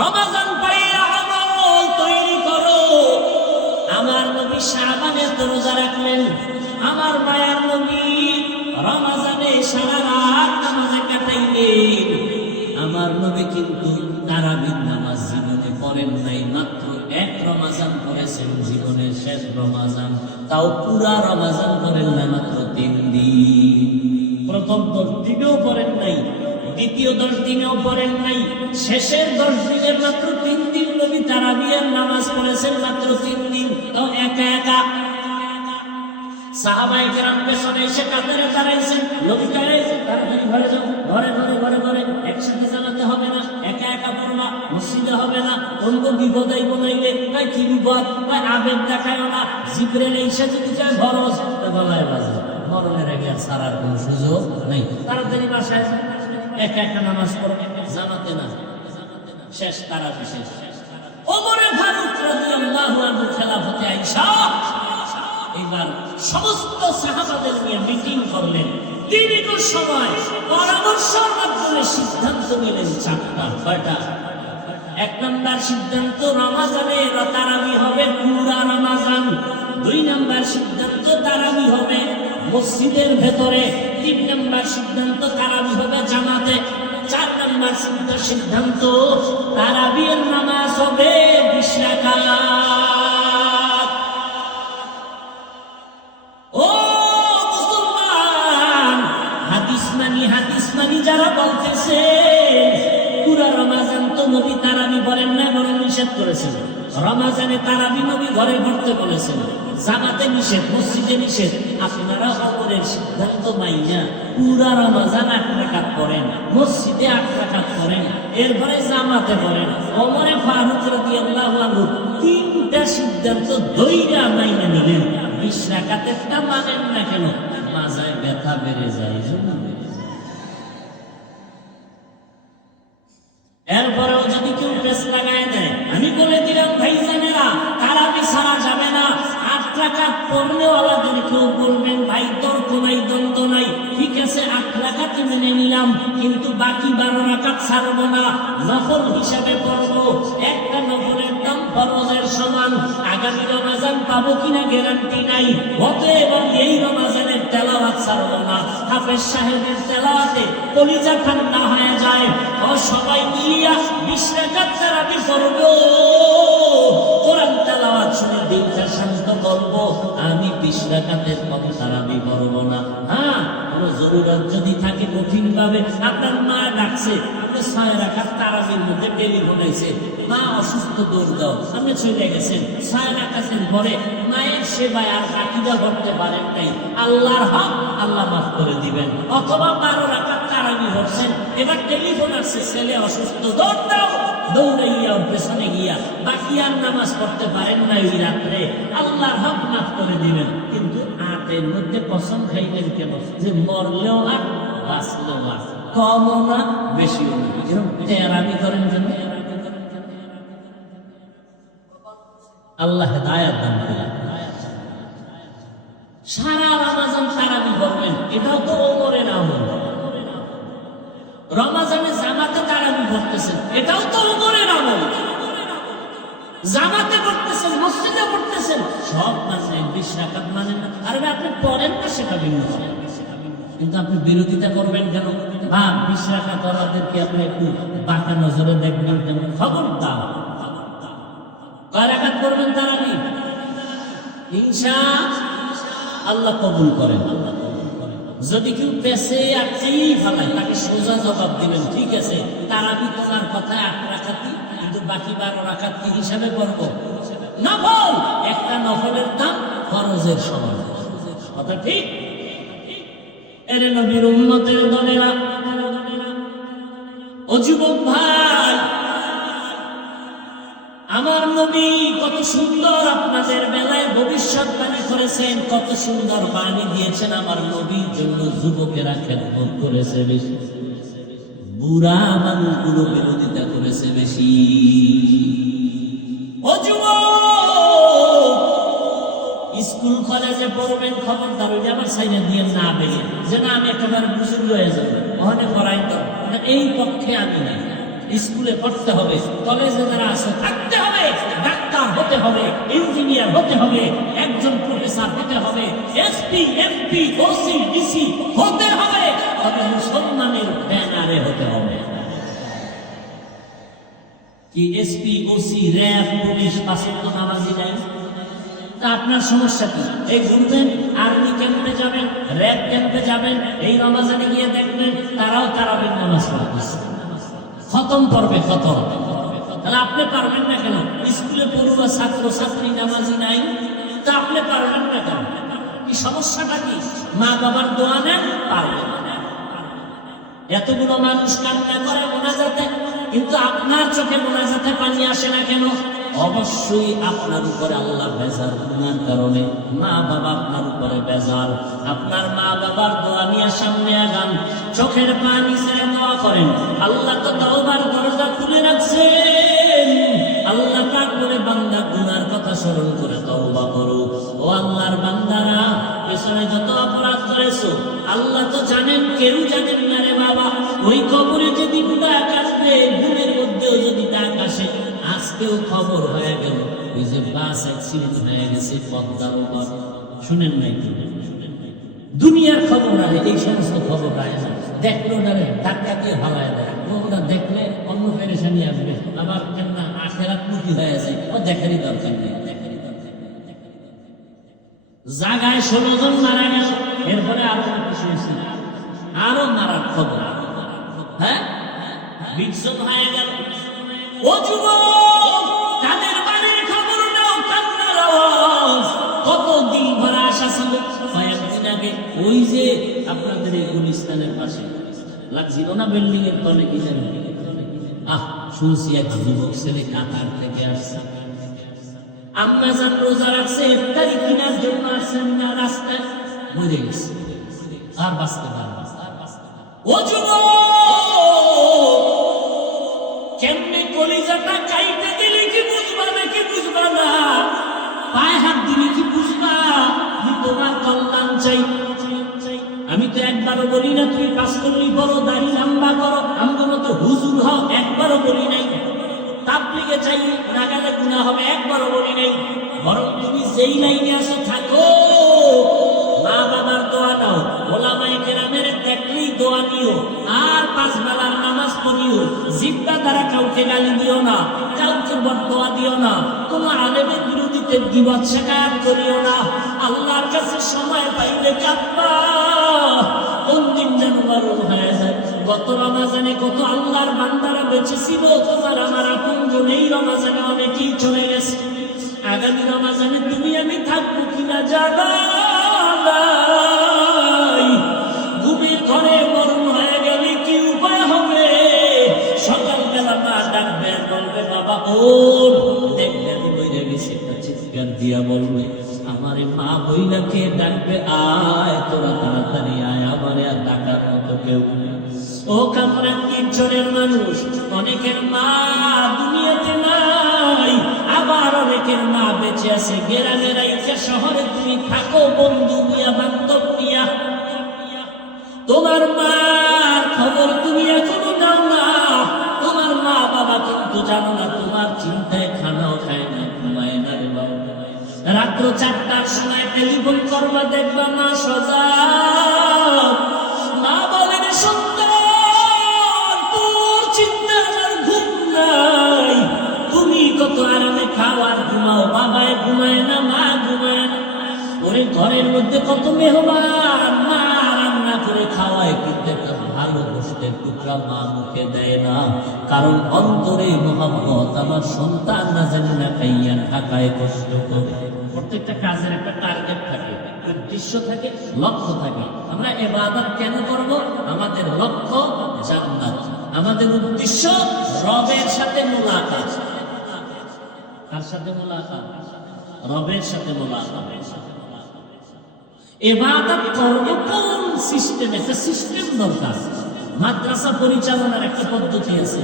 রমাজান পাইয়া আমল তৈরি করো। আমার নবী শাবানে তো রোজা রাখলেন, আমার মায়ার নবী রমাজানে সারা রাত নামাজে কাটাইলেন। আমার নবী কিন্তু তারাবির নামাজ জীবনে পড়েন নাই, মাত্র এক রমাজান পড়েছেন, জীবনের শেষ রমাজান। তাও পুরা রমাজান পড়েন না, মাত্র 3 দিন। প্রথম 10 দিনেও পড়েন নাই, দ্বিতীয় 10 দিনেও পড়েন নাই, শেষের 10 দিনের মাত্র 3 দিন নবী তারাবির নামাজ পড়েছেন, মাত্র 3 দিন। তাও একা একা সাহাবায়ে কেরাম পেছনে এসে কাতারে দাঁড়াইছেন। নবী কয়, তাড়াতাড়ি ঘরে যাও, ঘরে ঘরে ঘরে ঘরে, একসাথে জানাতে হবে না, একা একা পড়বা, মসজিদে হবে না। অন্য বিপদাই বলাইলে কয় কি বিপদ, কয় আবেগ দেখায় না। জিবরাইল এসে যদি কয় ভরস, গলায় বাজে, মরণের আগে আর ছাড়ার কোনো সুযোগ নেই। তাড়াতাড়ি বাসায় একা একা নামাজ পড়ো, জানাতে না। শেষ তারাবি শেষ। ওমরে ফারুক রাদিয়াল্লাহু আনহু খেলাফতে আয়েশা এবার সমস্ত সাহাবাদের নিয়ে মিটিং করলেন। দীর্ঘ সময় পরামর্শের মাধ্যমে সিদ্ধান্ত নিলেন 4টা। কয়টা? 1 নম্বর সিদ্ধান্ত, রমাজানে তারাবি হবে পুরা রমাজান। 2 নম্বর সিদ্ধান্ত, তারাবি হবে মসজিদের ভেতরে। 3 নম্বর সিদ্ধান্ত, তারাবি হবে জামাতে। 4 নম্বর সিদ্ধান্ত, তারাবির নামাজ হবে 20 রাকাত। হাদিস মানি যারা বলতেছে পুরা রমাজান তো নবী তারাবি পড়েন না, বরং নিষেধ করেছেন। রমাজানে তারাবি নবী ঘরে পড়তে বলেছেন, জামাতে নিষেধ, মসজিদে নিষেধ। আপনারা ওমরের সিদ্ধান্ত মাইনা পুরা রমাজান 8 রাকাত পড়েন, মসজিদে 8 রাকাত পড়েন, এরপরে জামাতে পড়েন। ওমরে ফারুক রাদিয়াল্লাহু আনহু 3টা সিদ্ধান্ত ধইরা মাইনা নিলেন। 20 রাকাতেরটা মানেন না কেন? মাজায় ব্যথা বেড়ে যায়। এরপরেও যদি কেউ পেস লাগায় দেয়, আমি বলে দিলাম ভাইজানেরা, তারাবি ছাড়া যাবে না। 8 রাকাত পড়নেওয়ালা যদি কেউ বলবেন ভাই তর্ক নাই, দ্বন্দ্ব নাই, ঠিক আছে 8 রাকাত মেনে নিলাম, কিন্তু বাকি 12 রাকাত ছাড়বো না, নফল হিসাবে পড়বো। একটা নফলের দাম ফরজের সমান। আগামী রমাজান পাবো কিনা গ্যারান্টি নাই, অতএব এই রমাজানের তেলাওয়াত ছাড়বো না। হাফেজ সাহেবের তেলাওয়াতে কলিজা ঠান্ডা হয়ে যায়। ও সবাই মিলিয়া 20 রাকাত তারাবি পড়বো, কোরআন তেলাওয়াত শুনে দিনটা শান্ত করবো। আমি 20 রাকাতের কম তারাবি পড়বো না। হ্যাঁ, কোনো জরুরত যদি থাকে, কঠিন ভাবে আপনার মা ডাকছে, আপনি 6 রাকাত তারাবির মধ্যে টেলিফোন হয়েছে, মা অসুস্থ, দৌড় দাও, আপনি চলে গেছেন। 6 রাকাতের পরে মায়ের সেবায় আর বাকিটা করতে পারেন নাই, আল্লাহর হক আল্লাহ মাফ করে দিবেন। অথবা 12 রাকাত তারাবি হচ্ছেন, এবার টেলিফোন আসছে, ছেলে অসুস্থ, দৌড় দাও, দৌড়াইয়া পেছনে গিয়া বাকি আর নামাজ পড়তে পারেন না ওই রাত্রে, আল্লাহর হক মাফ করে দিবেন। কিন্তু 8-এর মধ্যে কসম খাইলেন কেন? যে মরলেও 8, বাঁচলেও 8, কমও না বেশিও না। এরকম তেরামি করেন যেন। আল্লাহ হেদায়েত দান করেন। সারা রমাজান তারাবি করবেন, এটাও তো ওমরের আমল। রমাজানে জামাতে তারাবি পড়তেছেন, এটাও তো ওমরের আমল। জামাতে পড়তেছেন, মসজিদে পড়তেছেন, সব মানেন, 20 রাকাত মানেন না। আরে আপনি পড়েন না, সেটা ভিন্ন, কিন্তু আপনি বিরোধিতা করবেন কেন? 20 রাকাত ওদেরকে আপনি একটু বাঁকা নজরে দেখবেন কেন? খবরদার। কয় রাকাত করবেন তারাবি? ইনশাআল্লাহ কবুল করেন। যদি কেউ পেছে আটকেই ফেলায়, তাকে সোজা জবাব দিবেন, ঠিক আছে তারাবি তোমার কথায় 8 রাকাতই, কিন্তু বাকি 12 রাকাত কি হিসাবে করবো? নফল। একটা নফলের দাম ফরজের সমান। কথা ঠিক? এর নবীর উম্মতের দলেরা, ও যুবক ভাই, আমার নবী কত সুন্দর আপনাদের বেলায় ভবিষ্যৎবাণী করেছেন, কত সুন্দর বাণী দিয়েছেন। আমার নবীর জন্য যুবকেরা খেদমত করেছে বেশি, বুড়া মানুষগুলো বিরোধিতা করেছে বেশি। ও যুবক, স্কুল কলেজে পড়বেন, খবরদার ওই যে আমার সাইনে দিয়ে না বেরিয়ে যে না আমি একেবারে বুঝে হয়ে যাবো, ওখানে পড়াই তো এই পক্ষে আমি নাই। স্কুলে পড়তে হবে, কলেজে যারা আছে থাকতে হবে, ডাক্তার হতে হবে, ইঞ্জিনিয়ার হতে হবে, একজন প্রফেসর হতে হবে, এসপি এমপি ওসি ডিসি হতে হবে, তবে মুসলমানের ব্যানারে হতে হবে। কি এসপি ওসি র্যাব পুলিশ পাঁচওয়াক্ত নামাজি নাই? তা আপনার সমস্যা কি? এই ঘুরবেন, আর্মি ক্যাম্পে যাবেন, র্যাব ক্যাম্পে যাবেন, এই রমাজানে গিয়ে দেখবেন তারাও তারাবির নামাজ পড়তেছে, খতম পড়বে খতম। তাহলে আপনি পারবেন না কেন? স্কুলে পড়ুয়া ছাত্র ছাত্রী নামাজি নাই, তা আপনি পারবেন না কেন? কি সমস্যাটা কি? মা বাবার দোয়া নেন, পারবেন। এতগুলো মানুষ কান্না করে মোনাজাতে, কিন্তু আপনার চোখে মোনাজাতে পানি আসে না কেন? অবশ্যই আপনার উপরে আল্লাহ বেজার, গুনার কারণে মা বাবা আপনার উপরে বেজার। আপনার মা বাবার দোয়া নিয়ে সামনে আগান, চোখের পানি ছেড়ে দোয়া করেন। আল্লাহ তো তওবার দরজা খুলে রাখছেন। আল্লাহ পাক বলে, বান্দা গুনার কথা স্মরণ করে তওবা করো। ও আল্লাহর বান্দারা, পেছনে যত অপরাধ করেছো আল্লাহ তো জানেন, কেউ জানেন না রে বাবা। ওই কবরে যদি ডাক আসবে, ঘুমের মধ্যেও যদি ডাক আসে, আজকেও খবর হয়ে গেল ওই যে বাস অ্যাক্সিডেন্ট হয়ে গেছে পদ্মার উপর, শুনেন নাই? দুনিয়ার খবর আহে, এই সমস্ত খবর আহে না। দেখলো ডারে ধাক্কা দিয়ে হাওয়ায় দেয়, ওরা দেখলে অন্য পেরেশানি আসবে, আবার কেননা আখেরাত মুখী হয়ে যায়, ও দেখারই দরকার নেই। জায়গায় 16 জন মারা গেল, এরপরে আরো কিছু হয়েছিল, আরো মারার খবর, হ্যাঁ 20 জন হয়ে গেল। ও যুবক, তাদের বাড়ির খবর নাও, কান্নার আওয়াজ। কত দিন ভরা আশা ছিল, কয়েকদিন আগে ওই যে আপনাদের এই গুলিস্তানের পাশে লাগছিল না বিল্ডিং এর তলে কি জানেন? শুনছি এক যুবক ছেলে কাতার থেকে আসছে, আম্মা জান রোজা রাখছে, ইফতারি কেনার জন্য আসছেন না, রাস্তায় মরে গেছে, আর বাঁচতে পারবে। ও যুবক, কেমনে কলিজাটা কাইতে দিলে কি বুঝবা নাকি বুঝবা না? পায়ে হাত দিলে কি বুঝবা? তোমার কল্যাণ চাই। আমি তো একবারও বলি না তুমি পাস করলি বড়, দাড়ি লম্বা করো, আমার মতো হুজুর হও, একবারও বলি নাই। তাবলীগে চাই না গেলে গুনাহ হবে, একবারও বলি নাই। বরং তুমি যেই লাইনে আসো থাকো, মা বাবার দোয়া নাও, ওলামায়ে কেরামের দেখলেই দোয়া নিও, আর 5 বেলার নামাজ পড়িও। জিব্বা দ্বারা কাউকে গালি দিও না, কাউকে বদদোয়া দিও না, কোনো আলেমের বিরোধিতে গীবত শিকায়ত করিও না। আল্লাহর কাছে সময় পাইলে কাঁদবা, কোন দিন যেন মরণ হয়ে যায়। গত রমাজানে কত আল্লাহর বান্দারা বেঁচে ছিল, তোমার আমার আপনজন। এই রমাজানে অনেকেই চলে গেছে, আগামী রমাজানে তুমি আমি থাকবো কিনা জানা নাই। ঘুমের ঘরে মরণ হয়ে গেলে কি উপায় হবে? সকালবেলা মা ডাকবে, বলবে বাবা ওর, দেখবে বইরে গেছে, চিৎকার দিয়া বলবে আমারে মা বইনাকে ডাকবে, আয় তোরা তাড়াতাড়ি আয়, আমারে আর ডাকার মতো কেউ নেই। ও কামরা নির্জনের মানুষ, অনেকের মা দুনিয়াতে নাই, আবার অনেকের মা বেঁচে আছে গ্রামের একটা শহরে। তুমি থাকো বন্ধু নিয়া, বান্ধব নিয়া, তোমার মার খবর তুমি এখনো নাও না। তোমার মা বাবা কিন্তু জানো না, তোমার চিন্তায় খানাও খায় না, ঘুমায় না রে বাবা। রাত্র 4টার সময় টেলিফোন করবা, দেখবা মা সজা। মা বলেন সন্তান, তোর চিন্তা আর ঘুম নাই, তুমি কত আরামে খাও আর ঘুমাও, বাবায় ঘুমায় না, মা ঘুমায় না। ওরে ঘরের মধ্যে কত মেহমান, মা রান্না করে খাওয়ায়, কিন্তু একটা ভালো গোশতের টুকরা মা মুখে দেয় না, কারণ অন্তরে মহব্বত। আমার সন্তান না জানি না খাইয়া ঢাকায় কষ্ট করে। প্রত্যেকটা কাজের একটা টার্গেট থাকে, উদ্দেশ্য থাকে, লক্ষ্য থাকে। আমরা ইবাদত কেন করব? আমাদের লক্ষ্য জান্নাত, আমাদের উদ্দেশ্য রবের সাথে মুলাকাত। কার সাথে মুলাকাত? রবের সাথে মুলাকাত। ইবাদত করব কোন সিস্টেমে? একটা সিস্টেম দরকার। মাদ্রাসা পরিচালনার একটা পদ্ধতি আছে,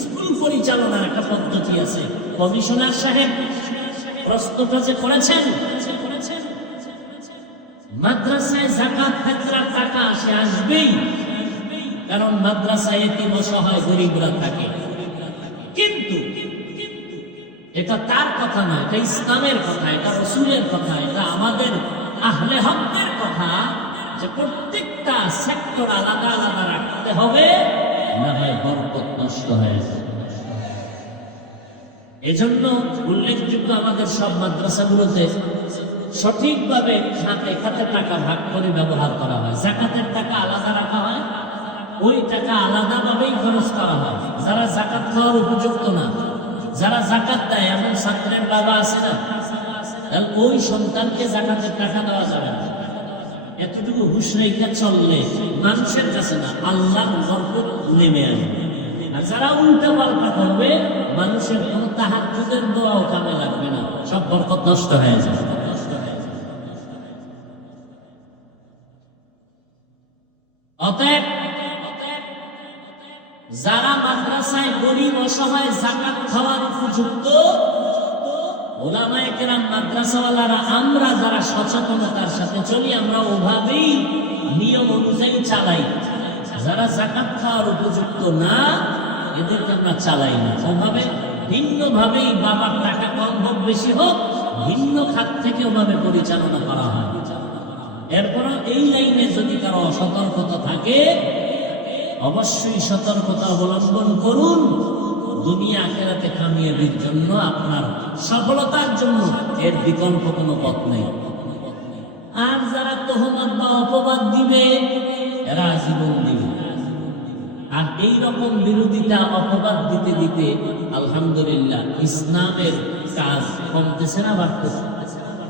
স্কুল পরিচালনার একটা পদ্ধতি আছে। কমিশনার সাহেব প্রশ্নটা যে করেছেন, মাদ্রাসায় যাকাত ফিতরার টাকা আসে, আসবেই, কারণ মাদ্রাসায় এতিম অসহায় গরিবরা থাকে। এটা তার কথা না, এটা ইসলামের কথা, এটা রাসূলের কথা, এটা আমাদের আহলে হকদের কথা যে প্রত্যেকটা সেক্টর আলাদা আলাদা রাখতে হবে, না হয় বরকত নষ্ট হয়ে যায়। এজন্য উল্লেখযোগ্য আমাদের সব মাদ্রাসাগুলোতে সঠিকভাবে খাতে খাতে টাকা ভাগ করে ব্যবহার করা হয়। যাকাতের টাকা আলাদা রাখা হয়, ওই টাকা আলাদাভাবেই খরচ করা হয়। যারা যাকাত খাওয়ার উপযুক্ত না, যারা যাকাত দেয় এমন ছাত্রের বাবা আছে না, ওই সন্তানকে যাকাতের টাকা দেওয়া যাবে না। এতটুকু হুঁশ রেখে চললে মানুষের কাছে না, আল্লাহর বরকত নেমে আসবে। আর যারা উল্টা পাল্টা করবে, মানুষের কোনো তাহাজ্জুদের দোয়াও কামে লাগবে না, সব বরকত নষ্ট হয়ে যাবে। অতএব যারা মাদ্রাসায় গরিব অসহায় যাকাত খাওয়ার উপযুক্ত, উলামায়ে কেরাম মাদ্রাসাওয়ালারা আমরা যারা সচেতনতার সাথে চলি, আমরা ওভাবেই নিয়ম অনুযায়ী চালাই। যারা যাকাত খাওয়ার উপযুক্ত না, এদেরকে আমরা চালাই না। ওভাবে ভিন্নভাবেই বাবার টাকা কম হোক বেশি হোক, ভিন্ন খাত থেকে ওভাবে পরিচালনা করা হয়। এরপরও এই লাইনে যদি কারো অসতর্কতা থাকে, অবশ্যই সতর্কতা অবলম্বন করুন। দুনিয়া আখিরাতে কামিয়াবির জন্য, আপনার সফলতার জন্য এর বিকল্প কোনো পথ নেই। আর যারা তোহমত বা অপবাদ দিবে, এরা জীবন দিবে। আর এইরকম বিরোধিতা অপবাদ দিতে দিতে আলহামদুলিল্লাহ ইসলামের কাজ কমতেছে না বাড়তেছে?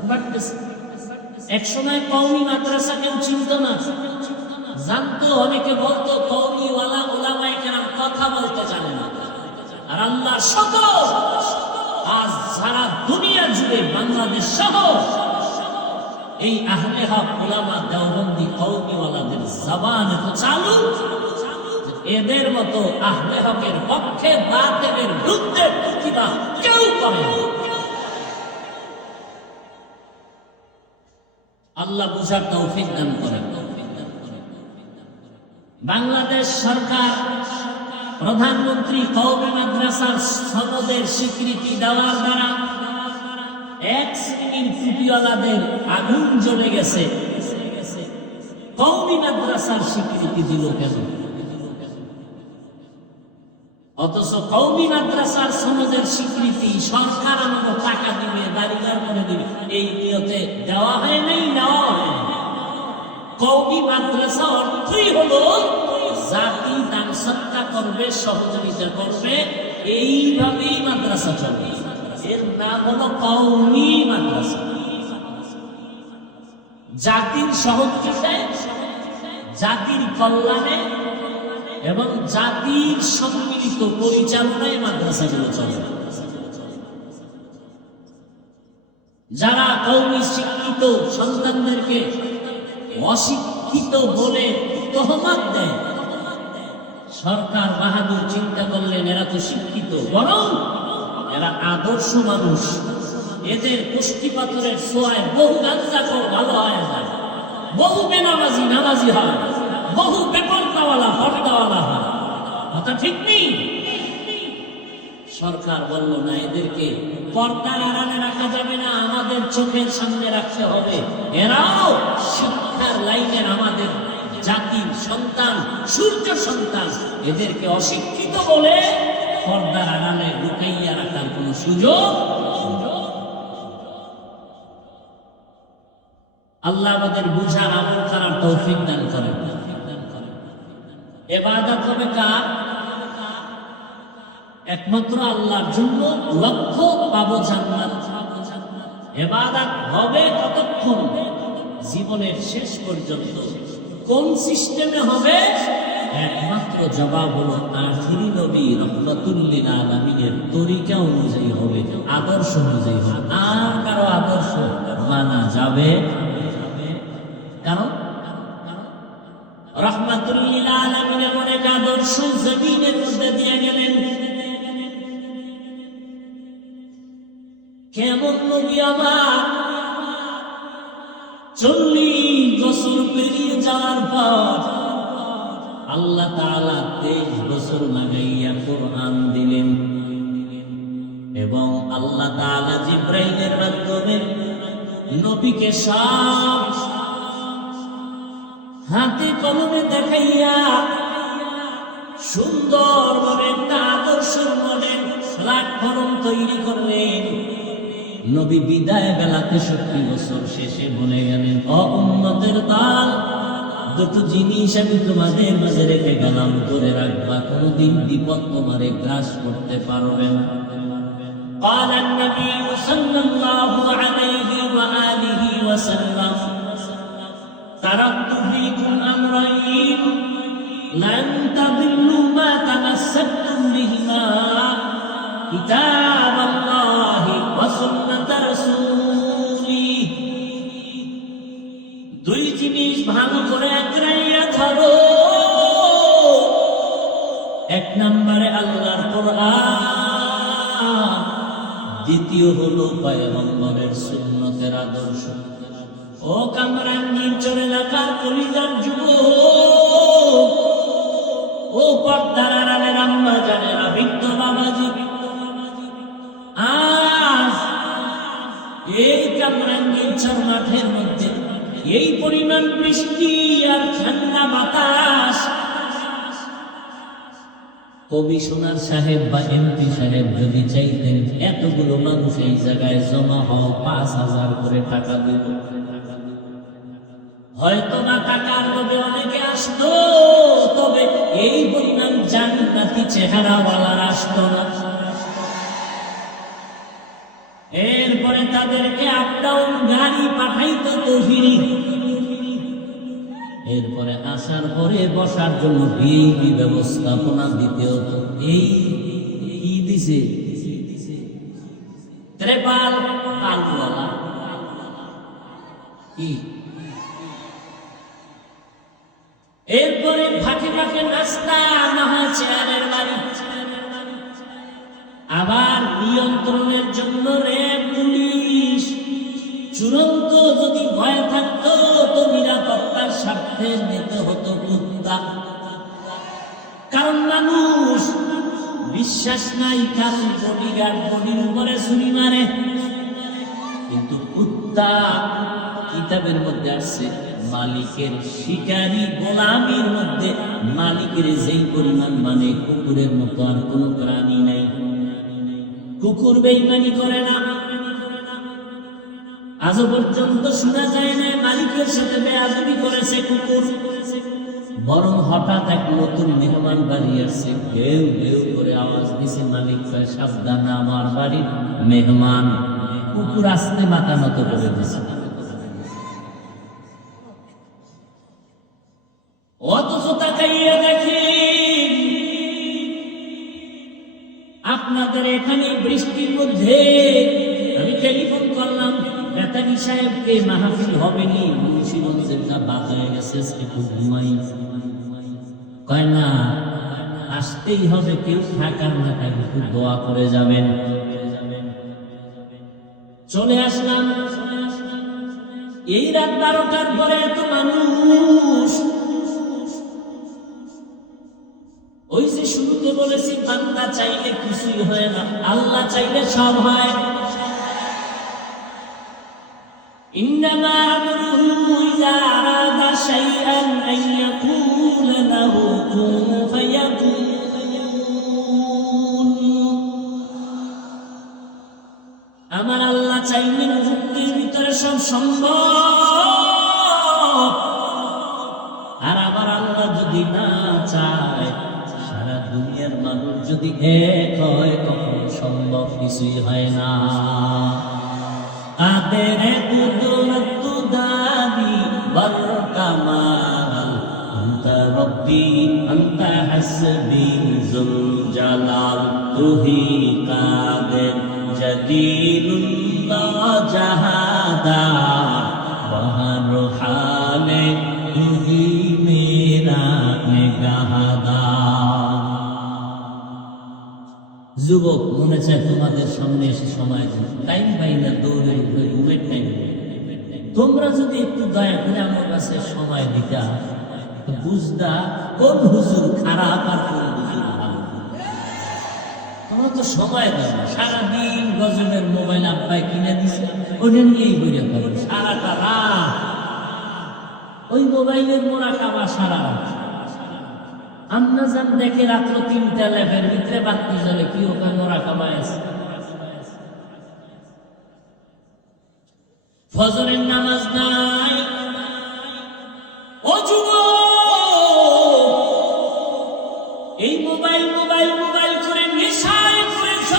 বাড়তেছে। একসময় কওমি মাদ্রাসা কেউ চিনত না, জানতো, অনেকে বলতো কওমিওয়ালা উলামায়ে কেরাম কথা বলতে জানে না। আর আল্লাহ শকর, আজ সারা দুনিয়া জুড়ে বাংলাদেশ সহ এই আহলে হক উলামা দেওবন্দি কওমিওয়ালাদের জবান এত চালু, এদের মতো আহলে হকের পক্ষে বাতিলের বিরুদ্ধে প্রতিবাদ কেউ করে না। আল্লাহ বুঝার তৌফিক দান করেন। বাংলাদেশ সরকার প্রধানমন্ত্রী কওমি মাদ্রাসার সনদের স্বীকৃতি দেওয়ার দ্বারা এক শ্রেণীর টুপিওয়ালাদের আগুন জ্বলে গেছে। কওমি মাদ্রাসার স্বীকৃতি দিল কেন? অথচ কওমি মাদ্রাসার সনদের স্বীকৃতি সরকার আমাকে টাকা দিবে, দাঁড়িয়ে করে দিবে, এই নিয়তে দেওয়া হয় নাই, নেওয়া হয় নাই। কওমি মাদ্রাসা অর্থই হলো জাতি দান সৎকা করবে, সহযোগিতা করবে, এইভাবেই মাদ্রাসা চলবে। এর নাম হলো কওমি মাদ্রাসা। জাতির সহযোগিতায়, জাতির কল্যাণে এবং জাতির সম্মিলিত পরিচালনায় মাদ্রাসাগুলো চলে। যারা কওমি শিক্ষিত সন্তানদেরকে অশিক্ষিত বলে তোহমত দেয়, সরকার বাহাদুর চিন্তা করলেন এরা তো শিক্ষিত, বরং এরা আদর্শ মানুষ, এদের পুষ্টি পাথরের ছোঁয়ায় বহু গাঞ্জাখোর ভালো হয়ে যায়, বহু বেনামাজি নামাজি হয়, বহু বেপরদাওয়ালা পর্দাওয়ালা হয়। কথা ঠিক নেই? সরকার বলল না, এদেরকে পর্দার আড়ালে রাখা যাবে না, আমাদের চোখের সামনে রাখতে হবে। এরাও শিক্ষার লাইনের আমাদের জাতির সন্তান, সূর্য সন্তান। এদেরকে অশিক্ষিত বলে পর্দার আড়ালে লুকাইয়া রাখার কোন সুযোগ। আল্লাহ আমাদের বুঝার, আমল করার তৌফিক দান করেন। ইবাদত হবে কার? একমাত্র আল্লাহর জন্য, লক্ষ্য পাবো জান্নাত। ইবাদত হবে কতক্ষণ? জীবনের শেষ পর্যন্ত। কোন সিস্টেমে হবে? একমাত্র জবাব হলো আখিরি নবী রাহমাতুল লিল আলামিনের তরিকা অনুযায়ী হবে, আদর্শ অনুযায়ী হবে। আর কারো আদর্শ মানা যাবে? কারণ রাহমাতুল লিল আলামিনের অনেক আদর্শ জমিনের মধ্যে দিয়ে গেলেন। কেমন নবী আমার 40 বছর পেরিয়ে যাওয়ার পর আল্লাহ তাআলা 23 বছর লাগাইয়া কোরআন দিলেন এবং আল্লাহ তাআলা জিবরাইলের মাধ্যমে নবীকে সব হাতে কলমে দেখাইয়া সুন্দরভাবে একটা আদর্শ মডেল প্ল্যাটফর্ম তৈরি করলেন। নবী বিদায় বেলা 63 বছর শেষে বলে গেলেন, ও উম্মতের দল, দুটো জিনিস আমি তোমাদের মাঝে রেখে গেলাম, করে রাখবা, কোনদিন বিপদ তোমারে গ্রাস করতে পারবে না। قال النبي صلى الله عليه وآله وسلم تركت فيكم أمرين لن تضلوا ما تمسكتم بهما كتاب الله وسنة رسوله। দুই জিনিস ভালো করে আঁকড়াইয়া ধরো। এক নম্বরে আল্লাহর কোরআন, দ্বিতীয় হলো পয়গম্বরের সুন্নতের আদর্শ। ও কামরাঙ্গীরচর এলাকার কলিজার যুবক, ও পর্দার আড়ালের আম্মা জানেরা, বৃদ্ধ বাবাজি, আজ এই কামরাঙ্গীরচর মাঠের মধ্যে এই পরিমাণ বৃষ্টি আর ঠান্ডা বাতাস, কমিশনার সাহেব বা এমপি সাহেব যদি চাইতেন এতগুলো মানুষ এই জায়গায় জমা হওয়া 5,000 করে টাকা দিত, হয়তো না টাকার লোভে অনেকে আসতো, তবে এই পরিমাণ জান্নাতি চেহারাওয়ালা আসতো না। এরপরে তাদেরকে আপ ডাউন গাড়ি পাঠাইতো তহিরি, এরপরে আসার পরে বসার জন্য ভিআইপি ব্যবস্থাপনা দিতে হতো। এই কি দিছে? ত্রেপাল পালওয়ালা কি। এরপরে ফাঁকে ফাঁকে নাস্তা, না হয় চেয়ারের বাড়ি, আবার নিয়ন্ত্রণের জন্য র্যাব, পুলিশ। চূড়ান্ত যদি ভয় থাকতো তো নিরাপত্তার স্বার্থে নিতে হতো কুত্তা। কারণ মানুষ বিশ্বাস নাই, কারণ বডিগার্ড বডির উপরে ছুরি মারে, কিন্তু কুত্তা কিতাবের মধ্যে আসছে মালিকের শিকারী গোলামির মধ্যে মালিকের যেই পরিমাণ মানে কুকুরের মতো আর কোন প্রাণী নাই। কুকুর বেঈমানি করে না, আজও পর্যন্ত শোনা যায় না মালিকের সাথে বেয়াদবি করেছে কুকুর। বরং হঠাৎ এক নতুন মেহমান বাড়ি আসছে, ঘেউ ঘেউ করে আওয়াজ দিছে, মালিক কয় সাবধান, আমার বাড়ির মেহমান। কুকুর আসতে মাথা নত করে দিছে। অথচ তাকাইয়া দেখি আপনাদের এখানে বৃষ্টির মধ্যে আমি টেলিফোন করলাম নেতাজি সাহেবকে, মাহফিল হবে নি, মুন্সিগঞ্জের যা বাদ হয়ে গেছে, একটু ঘুমাই। কয় না, আসতেই হবে, কেউ থাকার না থাকে, একটু দোয়া করে যাবেন। চলে আসলাম। এই রাত 12টার পরে এত মানুষ। ওই যে শুরুতে বলেছি, বান্দা চাইলে কিছুই হয় না, আল্লাহ চাইলে সব হয়। إنما أمره إذا أراد شيئا أن يقول له كن فيكون। আমার আল্লাহ চাইলে মুক্তির ভিতরে সব সম্ভব, আর আমার আল্লাহ যদি না চায়, সারা দুনিয়ার মানুষ যদি এক হয়, তখন সম্ভব কিছুই হয় না। तेरे कुदरत दादी बर कमाल, अंता रब्बी अंता हस्बी जुल जलाल, तू ही कादिर जदीदुल्लाह जहादार, बहर हाले तू ही मेरा निगाहदार। যুবক, মনে চায় তোমাদের সামনে এসে সময় টাইম পাই না, দৌড়ে ঘুমের টাইম। তোমরা যদি একটু দয়া করে আমার কাছে সময় দিতা, বুঝতা কোন হুজুর খারাপ আর কোন হুজুর ভালো। তোমরা তো সময় দেয় না, সারাদিন গজবের মোবাইল আব্বাই কিনে দিছে, ওটা নিয়েই বইরে পাবো সারাটা রাত, ওই মোবাইলের মোরাকাবা সারা রাত। আম্মাজান দেখে রাত্র 3টা লেভের ভিতরে বাতি জ্বলে, কি ওখানে মোরাকাবা আছে। ফজরের নামাজ নাই। ও যুবক, এই মোবাইল মোবাইল মোবাইল করে নেশায় করেছ।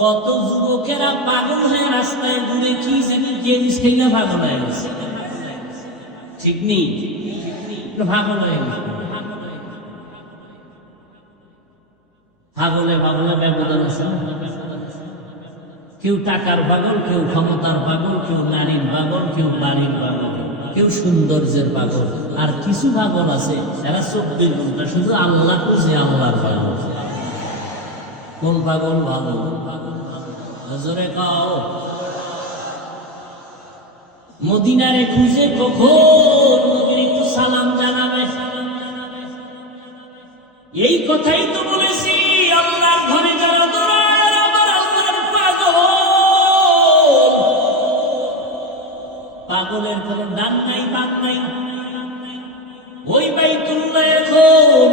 কত যুবকেরা পাগল হয়ে রাস্তায় ঘুরে কি জানি গেমস খেলে পাগল হয়ে গেছে, ঠিক নেই, পাগল হয়ে গেছে। পাগলে পাগলে ব্যবধান আছে। কেউ টাকার পাগল, কেউ ক্ষমতার পাগল, কেউ নারীর পাগল, কেউ বাড়ির পাগল, কেউ সৌন্দর্যের পাগল। আর কিছু পাগল আছে এরা 24 ঘন্টা শুধু আল্লাহ খুঁজে, আল্লাহর পাগল। কোন পাগল ভালো? জোরে কাও। মদিনারে খুঁজে কখন নবীর একটু সালাম জানাবে। এই কথাই তো বলেছি, আল্লাহর ঘরে যারা দৌড়ায় আমার আল্লাহর পাগল। পাগলের কোনো ডান নাই, বাদ নাই। ওই বাইতুল্লাহ এখন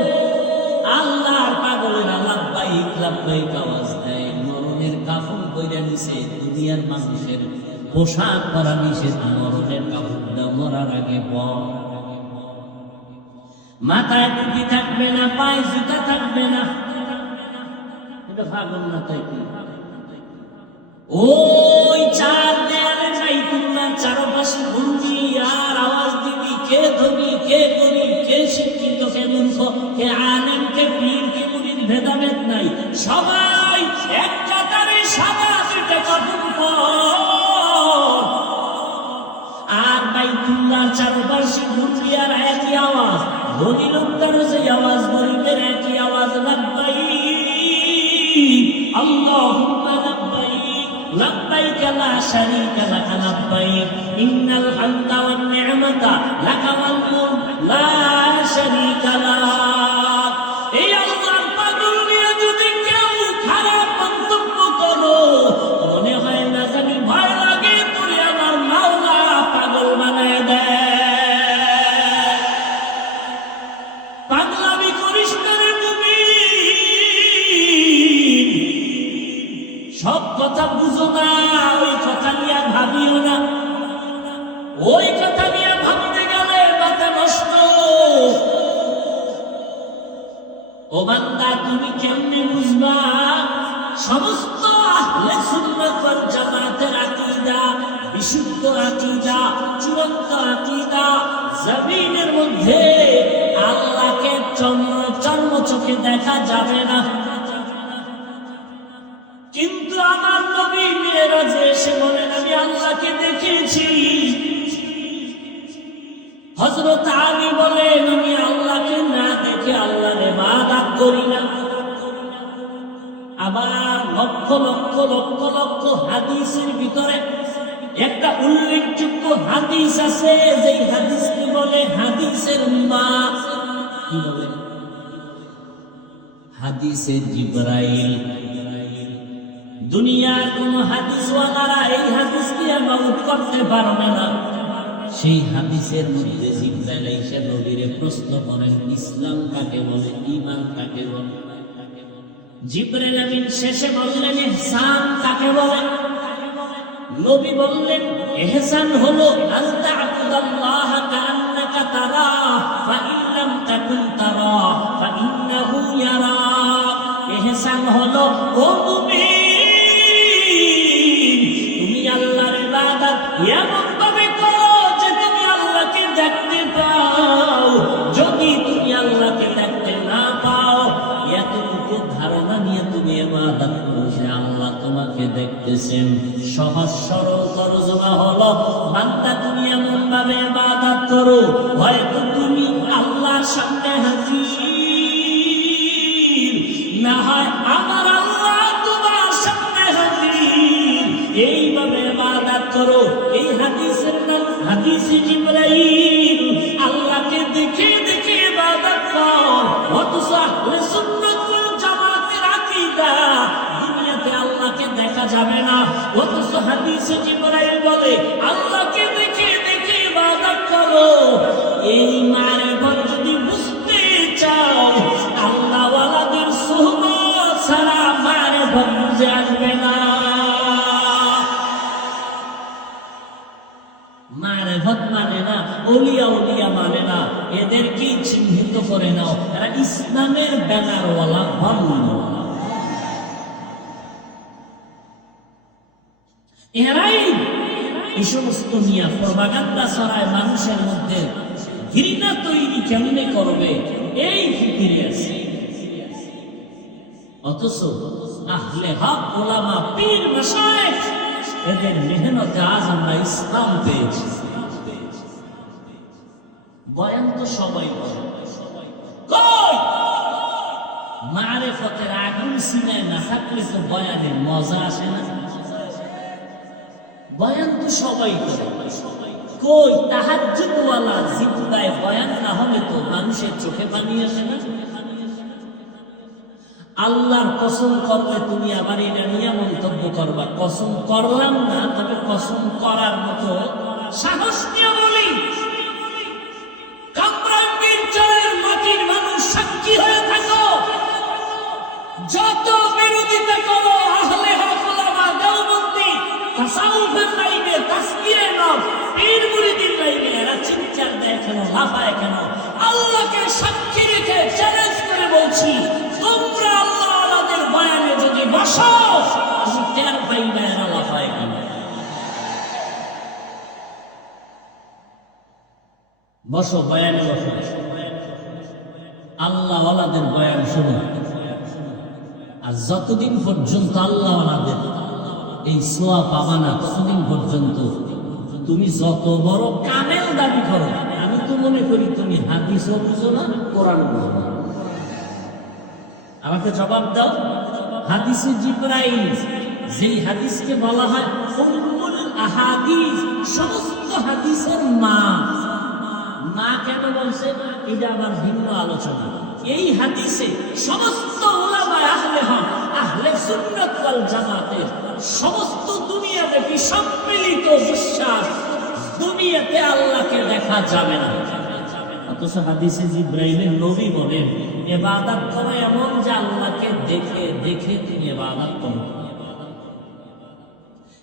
আল্লাহর পাগলের লাব্বাইক লাব্বাইক আওয়াজ দেয়। মরণের কাফন কইরা নিছে, দুনিয়ার মানুষের পোশাক পরা নিষেধ। মরণের কাফনটা মরার আগে পর। মাথায় টুপি থাকবে না, পায়ে জুতা থাকবে না। এটা পাগল না তাই কি? ওই চার দেয়ালে বাইতুল্লাহ চারপাশে ঘুরবি আর আওয়াজ দিবি, কে ধনী, কে গরিব, কে শিক্ষিত, কে মূর্খ, কে আলেম, কে পীর, কে মুরিদ, ভেদাভেদ নাই। সবাই এক কাতারে সাদা পিঠে কাপড় পর। আর বাইতুল্লাহ চারপাশে ঘুরবি আর একই আওয়াজ। ধনী লোকটারও যে আওয়াজ, গরিবের একই আওয়াজ। লাব্বাইক আল্লাহুম্মা লাব্বাইক, লাব্বাইক লা শারীকা লাক লাব্বাইক, ইন্নাল হামদা ওয়ান নি'মাতা লাকা ওয়াল মুলক লা শারীকা লাক। এই আল্লাহর পাগল নিয়ে যদি কেউ খারাপ মন্তব্য করো, মনে হয় না জানি ভয় লাগে তোরে আমার মাওলা পাগল বানায় দেয়। পাগলামি করিস না রে মুমিন। সব কথা বুঝো না, ওই কথা নিয়ে ভাবিও না। ওই কথা নিয়ে ভাবতে গেলে মাথা নষ্ট। ও বান্দা, তুমি কেমনে বুঝবা সমস্ত আহলে সুন্নাত ওয়াল জামাতের আকীদা বিশুদ্ধ আকীদা, চূড়ান্ত আকীদা? জমিনের মধ্যে আল্লাহকে চর্ম চোখে দেখা যাবে না, কিন্তু আমার নবী মিরাজে এসে বলেন আমি আল্লাহকে দেখেছি। হযরত আলী বলেন আমি আল্লাহকে না দেখে আল্লাহর ইবাদত করি না। আবার লক্ষ লক্ষ লক্ষ লক্ষ হাদিসের ভিতরে একটা উল্লেখযোগ্য হাদিস আছে, যেই হাদিসকে বলে হাদিসের মা। কি বলে? হাদিসের জিবরাইল। দুনিয়ার কোন হাদিসওয়ালারা এই হাদিসকে আমল করতে পারবে না। সেই হাদিসের মধ্যে জিবরাইল এসে নবীরে প্রশ্ন করেন, ইসলাম কাকে বলে, ঈমান কাকে বলে? জিবরাইল আমিন শেষে বললেন, ইহসান কাকে বলে? নবী বললেন, ইহসান হলো আনতা আবুদাল্লাহ কাআন্নাকা তারাহ ফা ইন লাম তাকুন তারাহ ফা ইন্নাহু ইয়ারাক। ইহসান হলো ও মুমিন, তুমি আল্লাহর ইবাদত এমন ভাবে করো যে তুমি আল্লাহকে দেখতে পাও। যদি তুমি আল্লাহকে দেখতে না পাও, এতটুকু ধারণা নিয়ে তুমি ইবাদত করো যে আল্লাহ তোমাকে দেখতেছেন। সহজ সরল তরজমা হলো, বান্দা তুমি এমন ভাবে ইবাদত করো হয়তো তুমি আল্লাহর সামনে হাজির, না হয় আমার আল্লাহ তোমার সামনে হাজির। এইভাবে ইবাদত করো। এই হাদিসের নাম হাদিসে জিবরাইল। আল্লাহকে দেখে দেখে ইবাদত কর। অথচ আহলে সুন্নাত ওয়াল জামাত যাবে না। অথচ হাদিসে জিবরাইল বলে আল্লাহকে দেখে দেখে ইবাদত করো। এই মারিফত যদি বুঝতে চাও, আল্লাহ ওয়ালাদের সুহবত ছাড়া মারিফত বুঝে আসবে না। মারিফত মানে না, ওলিয়া উলিয়া মানে না, এদেরকে চিহ্নিত করে নাও, এরা ইসলামের ব্যানারওয়ালা ধর্মওয়ালা। এরাই এই সমস্ত নিয়ে প্রপাগান্ডা ছড়ায়, মানুষের মধ্যে ঘৃণা তৈরি কেমনে করবে এই ফিকিরে আছে। অথচ আহলে হক ওলামা পীর মাশায়েখ এদের মেহনতে আজ আমরা ইসলাম পেয়েছি। বয়ান তো সবাই করে, কই মারিফতের আগুন সিনায় না থাকলে তো বয়ানের মজা আসে না। বয়ান তো সবাই করে, কই তাহাজ্জুদ ওয়ালা জিন্দায় বয়ান না হলে তো মানুষের চোখে পানি আসে না। আল্লাহর কসম করলে তুমি আবার এটা নিয়ে মন্তব্য করবা, কসম করলাম না, তবে কসম করার মতো সাহস নিয়ে বলি, কামরাঙ্গীর চরের মাটির মানুষ সাক্ষী হয়ে থাকো, যত বিরোধিতা করো আহলে হক ওলামা দেওবন্দি তাসাউফের লাইনে তাসকিয়ে নফস পীর মুরিদের লাইনে এরা চিৎকার দেয় কেন, লাফায় কেন? আল্লাহকে সাক্ষী রেখে চ্যালেঞ্জ করে বলছি, তোমরা আল্লাহ ওয়ালাদের বয়ানে যদি বসো, তুমি টের পাইবে এরা লাফায় কেন। বসো, বয়ানে বসো, আল্লাহ ওয়ালাদের বয়ান শুনো। আর যতদিন পর্যন্ত আল্লাহ ওয়ালাদের এই সোয়া পাবা না, ততদিন পর্যন্ত তুমি যত বড় কামেল দাবি করো, আমি তো মনে করি তুমি হাদিসও বুঝো না, কোরআন বুঝো না। আমাকে জবাব দাও, হাদিসে জিবরাইল যেই হাদিসকে বলা হয় উম্মুল আহাদিস, সমস্ত হাদিসের মা, মা কেন বলছে এটা আবার ভিন্ন আলোচনা। এই হাদিসে সমস্ত উলামা আহলে হক আহলে সুন্নাত ওয়াল জামাতের সমস্ত দুনিয়াব্যাপী সম্মিলিত বিশ্বাস, দুনিয়াতে আল্লাহকে দেখা যাবে না। অথচ হাদিসে জিবরাইলের নবী বলেন ইবাদত করো এমন যে আল্লাহকে দেখে দেখে তুমি ইবাদত করো।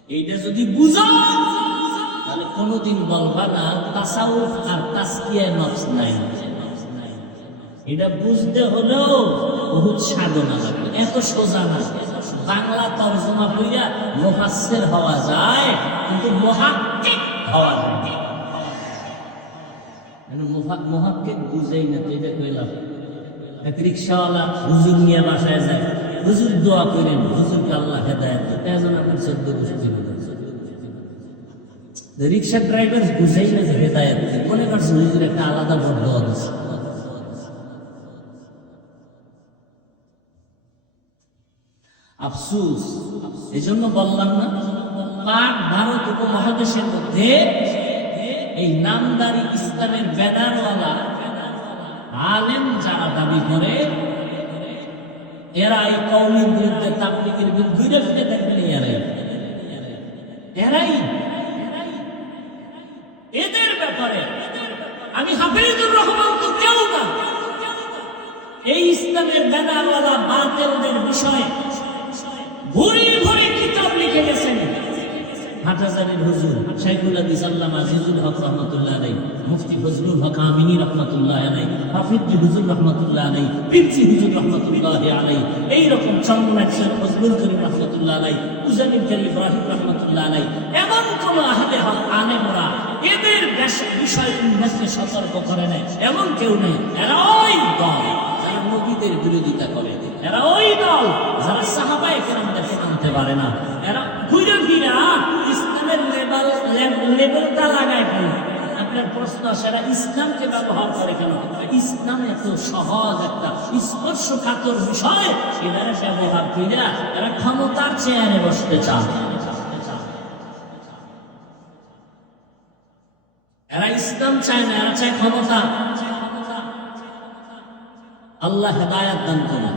এইটা যদি বুঝো তাহলে কোনোদিন বলবা না তাসাউফ আর তাসকিয়া নফস নাই। এটা বুঝতে হলেও বহুত সাধনা লাগবে, এত সোজা না। বাংলা তরজমা কইরা মুফাসসির হওয়া যায়, কিন্তু মুহাক্কিক হওয়া যায় না। মুহাক্কিক বুঝেই না তো, এটা কইলাম। এক রিক্সাওয়ালা হুজুর নিয়ে বাসায় যায়, হুজুর দোয়া করেন, হুজুরকে আল্লাহ হেদায়েত দেন, এখন আপনি 14 গোষ্ঠী রিক্সা ড্রাইভার বুঝেই না যে হেদায়েত, মনে করছে হুজুর একটা আলাদা বড় দোয়া দিচ্ছে। আফসুস, এই জন্য বললাম না, পাক ভারত উপমহাদেশের মধ্যে এই নামদারি ইসলামের ব্যানারওয়ালা আলেম যারা দাবি করে, এরা এই কওমির বিরুদ্ধে, তাবলীগের বিরুদ্ধে ঘুরে ফিরে দেখবেন এরাই এদের ব্যাপারে আমি হাফিজুর রহমান তো কেউ না। এই ইসলামের ব্যানারওয়ালা বাতিলদের বিষয়ে ভুরি ভুরি কিতাব লিখে গেছেন হাটহাজারীর হুজুর শাইখুল হাদিস আল্লামা আজিজুল হক রহমাতুল্লাহ আলাইহি, মুফতি ফজলুল হক আমিনী রহমাতুল্লাহ আলাইহি, হাফিজ হুজুর রহমাতুল্লাহ আলাইহি, পীরচি হুজুর রহমাতুল্লাহ আলাইহি, এই রকম চন্দ্রনাথ শেখ ফজলুল করিম রহমাতুল্লাহ আলাইহি, উজামিল করিম ইব্রাহিম রহমাতুল্লাহ আলাইহি, এমন কোন আহলে হক আলেমরা এদের বিষয় উন্মুখে সতর্ক করে নেয় এমন কেউ নেই। এরা ওই দল যারা নবীদের বিরোধিতা করে, এরা ওই দল যারা সাহাবায়ে কেরামদেরকে মানতে পারে না। এরা ঘুরে ফিরে ইসলামের লেবেলটা লাগায় কেন? আপনার প্রশ্ন আসে, এরা ইসলামকে ব্যবহার করে কেন? ইসলাম এত সহজ একটা স্পর্শকাতর বিষয়, এরা ব্যবহার করে এরা ক্ষমতার চেয়ারে বসতে চান। এরা ইসলাম চায় না, এরা চায় ক্ষমতা। আল্লাহ হেদায়েত দান করুন।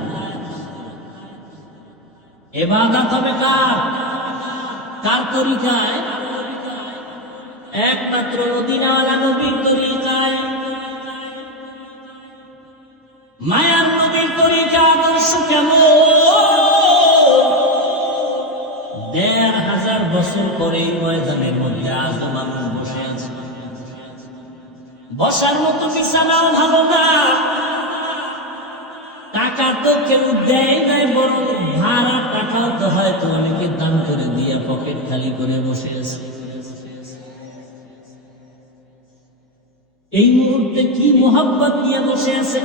ইবাদত হবে কার? কার তরিকায়? একমাত্র মদিনাওয়ালা নবীর তরিকায়। মায়ার নবীর তরিকা আদর্শ কেমন? ১৫০০ বছর পরে ময়দানের মধ্যে আজও মানুষ বসে আছে। বসার মতো বিছানাও ভালো না, টাকা তো কেউ দেয় নাই, বরং ভাড়া টাকাও তো হয়তো অনেকে দান করে দিয়ে পকেট খালি করে বসে আছে। এই মুহূর্তে কি মোহাব্বত নিয়ে বসে আছে?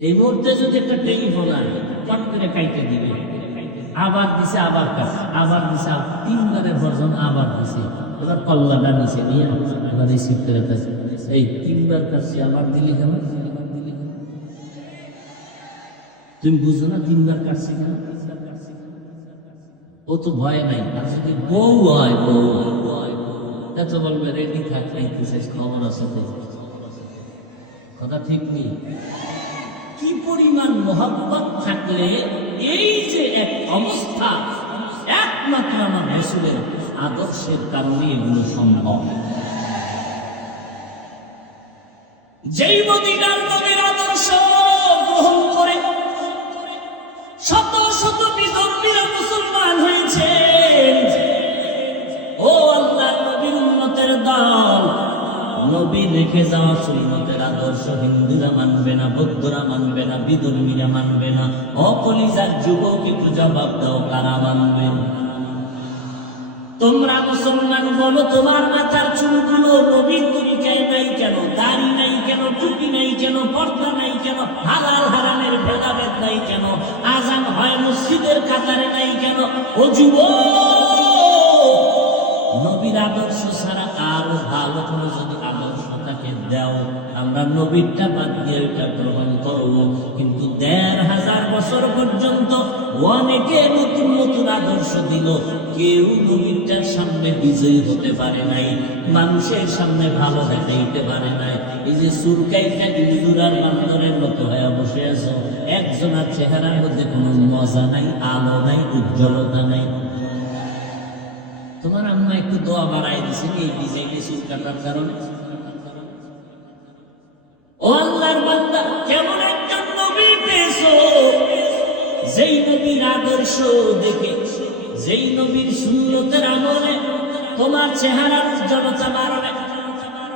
এই মুহূর্তে যদি একটা টেলিফোন আনে, পট করে কাইটে দিবে, আবার দিছে, আবার কাছে, আবার দিছে, 3 বারের বর্জন আবার দিছে, এবার কল্লাটা নিচে নিয়ে এবার এই শিফটের কাছে এই 3 বার কাছে আবার দিলে কেন? তুমি বুঝো না 3 বার কাটছে কেন? ও তো ভয় নাই। আর যদি বউ হয়, বউ এত বলবে রেডি থাক, খবর আছে, কথা ঠিক নেই। কি পরিমাণ মোহাব্বত থাকলে এই যে এক অবস্থা, একমাত্র আমার রাসূলের আদর্শের কারণে এগুলো সম্ভব। যেই মদিনার নবীর আদর্শ গ্রহণ করে শত শত বিধর্মীরা মুসলমান হয়েছে, ও আল্লাহর নবীর উম্মতের দল, নবী রেখে যাওয়া সুন্নতের আদর্শ হিন্দুরা মানবে না, বৌদ্ধরা মানবে না, বিধর্মীরা মানবে না। অকলিজার যুবক একটু জবাব দাও, কারা মানবে? তোমরা মুসলমান বলো, তোমার মাথার চুলগুলো নবীর তরিকায় নাই কেন? দাড়ি নাই কেন? টুপি নাই কেন? পর্দা নাই কেন? হালাল হারামের ভেদাভেদ নাই কেন? আজান হয় মসজিদের কাতারে নাই কেন? ও যুবক, নবীর আদর্শ ছাড়া আরো ভালো কোনো যদি আদর্শ তাকে দাও, আমরা নবীরটা বাদ দিয়ে ওইটা গ্রহণ করবো। কিন্তু ১৫০০ বছর পর্যন্ত অনেকে নতুন নতুন আদর্শ দিল, কেউ নবীরটার সামনে বিজয়ী হতে পারে নাই, মানুষের সামনে ভালো দেখাইতে পারে নাই। এই যে সুরকাইটা ইন্দুরার বান্দরের মতো হয়ে বসে আছো, একজনের চেহারার মধ্যে কোনো মজা নাই, আলো নাই, উজ্জ্বলতা নাই। তোমার আম্মা একটু দোয়া বাড়াই দিছে এই ডিজাইনে চুল কাটার কারণে। ও আল্লাহর বান্দা, কেমন একটা নবী পেয়েছো, যেই নবীর আদর্শ দেখে, যেই নবীর সুন্নতের আমলে তোমার চেহারার উজ্জ্বলতা বাড়বে।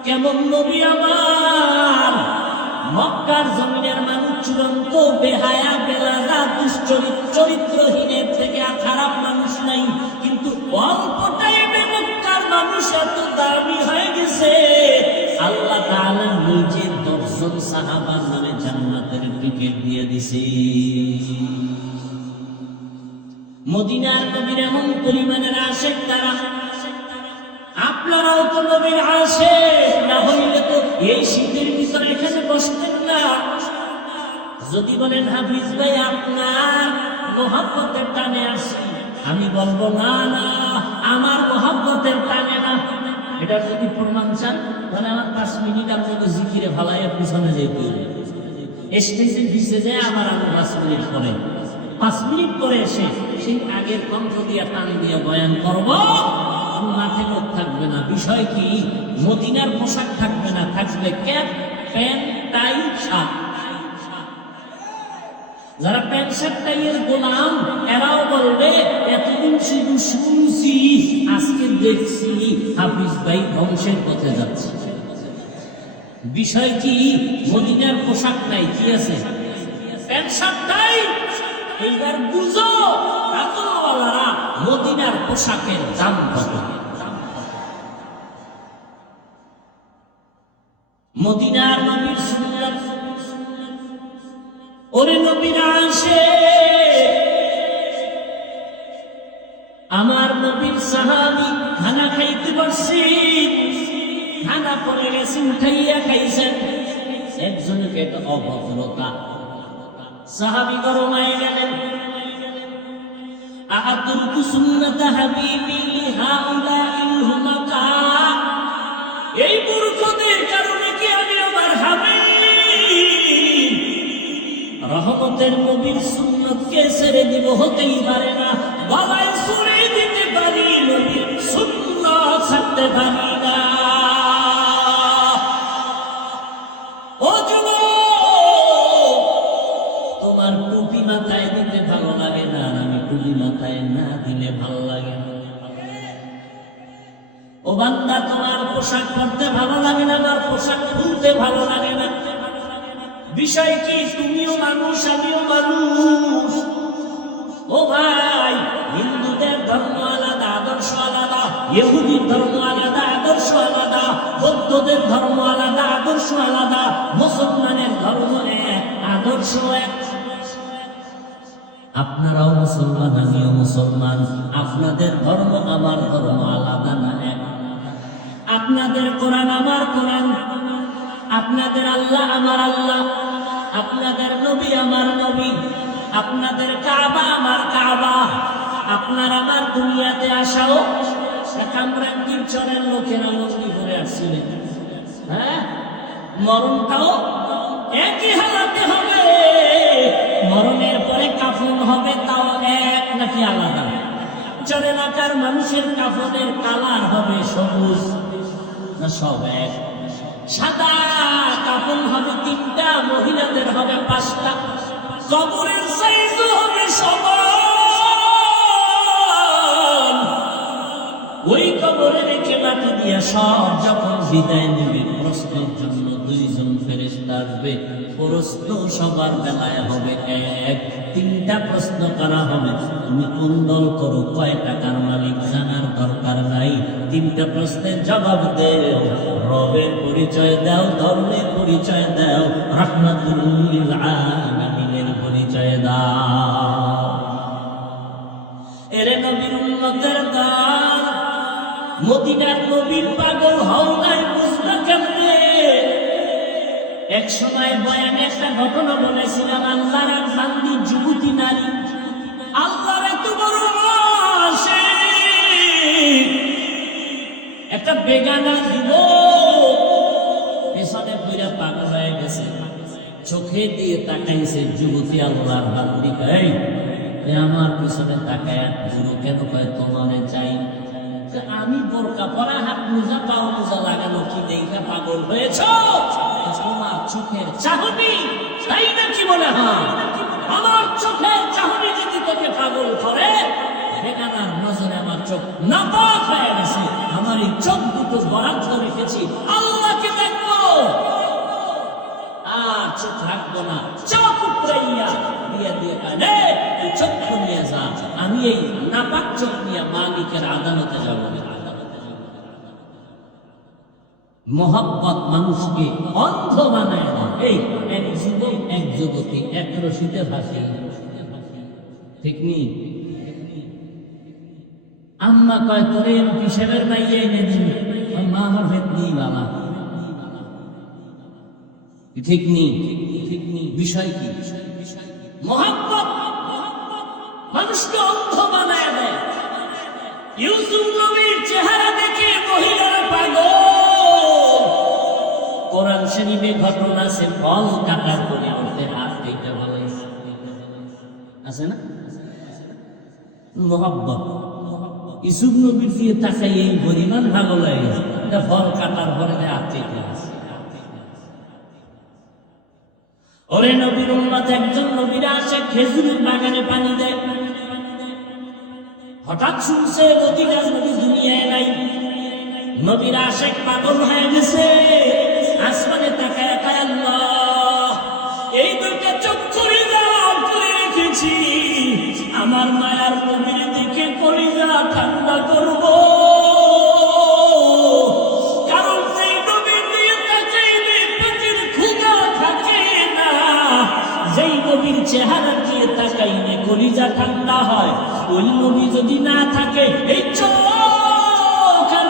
কেমন নবী আমার! মক্কার জমিনের মানুষ চূড়ান্ত বেহায়া, বেলাজা, চরিত্রহীনের থেকে আর খারাপ মানুষ নাই, কিন্তু অল্প টাইমে মক্কার মানুষ এত দামি হয়ে গেছে, আল্লাহ তাআলা নিজে 10 জন সাহাবার নামে জান্নাতের টিকিট দিয়ে দিছে। মদিনার নবীর এমন পরিমাণের আশিক তারা। আপনারাও তো নবীর আশিক, না হইলে তো এই শীতের ভিতরে এখানে বসতেন না। যদি বলেন হাফিজ ভাই আপনার মোহাব্বতের টানে আসি, আমি বলবো না না, আমার মোহাব্বতের টানে না। এটা যদি প্রমাণ চান তাহলে আমার 5 মিনিট আপনাকে জিকিরে ভালাইয়া পিছনে যেতে হবে। স্টেজে ভিসে যায় আমার 5 মিনিট পরে, 5 মিনিট পরে এসে সেই আগের কণ্ঠ দিয়ে টান দিয়ে বয়ান করবো, মাঠে লোক থাকবে না। বিষয় কি? মদিনার পোশাক থাকবে না, থাকবে ক্যাপ, প্যান্ট, টাই, শার্ট। যারা প্যান্ট শার্ট টাইয়ের গোলাম, এরাও বলবে এতদিন শুধু শুনছি, আজকে দেখছি হাফিজ ভাই ধ্বংসের পথে যাচ্ছে। বিষয় কি? মদিনার পোশাক নাই, কি আছে? Pant shirt tie. এইবার বুঝো আতরওয়ালারা মদিনার পোশাকের দাম কত। মদিনার নবীর সুন্নাত, ওরে নবীর আশিক, আমার নবীর সাহাবী খানা খাইতে বসছি, খানা পরে গেছে, উঠাইয়া খাইছেন। একজনকে একটা অভদ্রতা, সাহাবী গরমায় গেলেন, আহাতুরকু সুন্নাত হাবিবি হাউলাইল হুমাকা, এই মূর্খদের কারণে কি আমি আমার হাবিব রহমতের নবীর সুন্নতকে ছেড়ে দিব হতেই পারে না। গলায় ছুরি দিতে পারি, নবীর সুন্নাত ছাড়তে পারি না। ও যুবক, তোমার টুপি মাথায় দিতে ভালো লাগে না, আমি টুপি মাথায় না দিলে ভালো লাগে না। ও বান্দা, তোমার পোশাক পরতে ভালো লাগে না, আমার পোশাক খুলতে ভালো লাগে না। বিষয় কি? তুমিও মানুষ, আমিও মানুষ। ও ভাই, হিন্দুদের ধর্ম আলাদা, আদর্শ আলাদা, ইহুদির ধর্ম আলাদা, আদর্শ আলাদা, বৌদ্ধদের ধর্ম আলাদা, আদর্শ আলাদা, মুসলমানের ধর্ম এক, আদর্শ এক। আপনারাও মুসলমান, আমিও মুসলমান। আপনাদের ধর্ম আমার ধর্ম আলাদা না, এক। আপনাদের কোরআন আমার কোরআন, আপনাদের আল্লাহ আমার আল্লাহ, আপনাদের নবী আমার নবী, আপনাদের কাবা আমার কাবা। আপনার আমার দুনিয়াতে আসাও কামরাঙ্গীর চরের লোকেরা মন্দি করে আসছিলেন, হ্যাঁ, মরণটাও একই হালাতে হবে। মরণের পরে কাফন হবে, তাও এক নাকি আলাদা? চর এলাকার মানুষের কাফনের কালার হবে সবুজ না সব এক? সাদা কাফন হবে 3টা, মহিলাদের হবে 5টা। কবরের সাইজ হবে সমান। ওই কবরে রেখে মাটি দিয়া সব যখন বিদায় নেবে, প্রশ্নের জন্য 2 জন ফেরেশতা আসবে। প্রশ্ন সবার বেলায় হবে এক। 3টা প্রশ্ন করা হবে, তুমি কোন দল করো, কয় টাকার মালিক, জানার দরকার নাই। 3টা প্রশ্নের জবাব দেও, রবের পরিচয় দাও, ধর্মের পরিচয় দাও, রাহমাতুল লিল আলামিনের পরিচয় দাও। এরে নবীর উম্মতের দল, মদিনার নবীর পাগল হও নাই, বুঝবা কেমনে? এক সময় বয়ানে একটা ঘটনা বলেছিলাম। আল্লাহর এক বান্দি যুবতী নারী, আল্লাহর এত বড় আশিক, একটা বেগানা যুবক পেছনে পইরা পাগল হয়ে গেছে। চোখে দিয়ে তাকাইছে যুবতী আল্লাহর বান্দি, এই আমার পিছনে তাকায় গুরু কেন কয় তোমারে চাই? আমি বোরকা পরা, হাত মোজা, পাও মোজা লাগানো কি দেখা পাগল হয়েছ? তোমার চোখের চাহনি তাই নাকি মনে হয়? আমার চোখের চাহনি যদি তোকে পাগল করে, বেগানার নজরে আমার চোখ নাপাক হয়ে গেছে। আমার এই চোখ দুটো বরাদ্দ রেখেছি, আল্লাহকে দেখবো, আর চোখ রাখবো না। চোখ উঠরাইয়া দিয়ে দিয়ে কানে তুই চক্ষু নিয়ে যা, আমি এই নাপাক চোখ নিয়ে মালিকের আদালতে যাব। মোহাব্বত মানুষকে অন্ধ বানায় না। এই এক যুবক এক যুবতী এক রশিতে ভাসি, ঠিক নেই? আম্মা কয় তোরে পিসাবের মাইয়ে এনে দিন, মা আমার ভেদ নেই বাবা, ঠিক নেই? ঠিক নেই। বিষয় কি? মোহাব্বত মানুষকে অন্ধ বানায় দেয়। ইউসুফ নবীর চেহারা দেখে মহিলারা পাগল। কোরআন শরীফে ঘটনা আছে, ফল কাটার পরিবর্তে হাত কেটে বলাইছে, আছে না? মোহাব্বত ইউসুফ নবীর দিয়ে তাকাই এই পরিমাণ ভালো লাগে, এটা ফল কাটার পরে হাত কেটে আছে। ওরে নবীর উম্মত, একজন নবীর আসে খেজুরের বাগানে পানি দেয়। হঠাৎ শুনছে নদী গাছ নদী দুনিয়ায় নাই। নবীর আশেক পাগল হয়ে গেছে। আসমানে তাকায় তাকায় আল্লাহ, এই দুইটা চোখ করে দাও, করে রেখেছি, আমার মায়ার নবীর দিকে কলিজা ঠান্ডা করব। কারণ সেই নবীর দিয়ে তাকাইলে পেটের ক্ষুধা থাকে না, যেই নবীর চেহারা দিয়ে তাকাইলে কলিজা ঠান্ডা হয়। ওই নবী যদি না থাকে, এই চোখ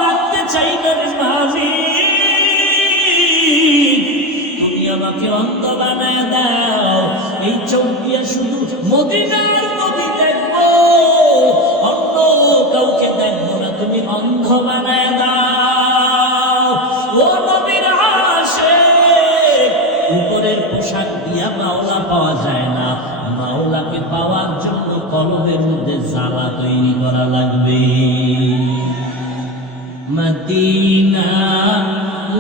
রাখতে চাই না মাঝি, তুমি আমাকে অন্ধ বানায় দাও। এই চোখ দিয়ে শুধু মদিনার নবী দেখবো, অন্য কাউকে দেখবো না, তুমি অন্ধ বানায় দাও। ও নবীর আশিক, উপরের পোশাক দিয়া মাওলা পাওয়া যায় না, কলবের মধ্যে জ্বালা তৈরি করা লাগবে। মদিনা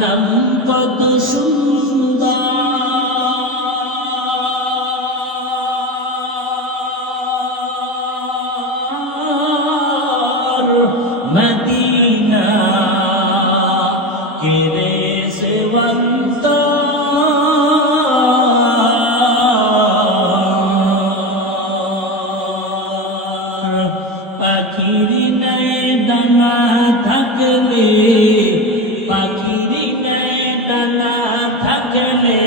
নাম কত সুন্দর, মদিনা কেরে সেবন্ত পাখির নাই ডানা থাকলে, পাখির নাই ডানা থাকলে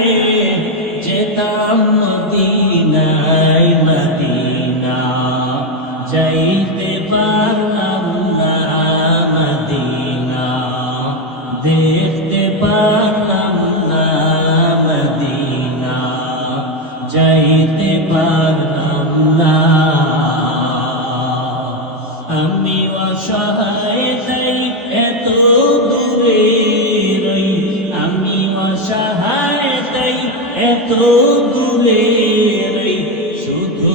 যেতাম মদিনায়, মদিনা যাইতে পারলাম না, মদিনা দেখতে পারলাম না, মদিনা যাইতে পারলাম না। আমি অসহায় তাই এত দূরে রই, আমি অসহায় তাই এত দূরে রই, শুধু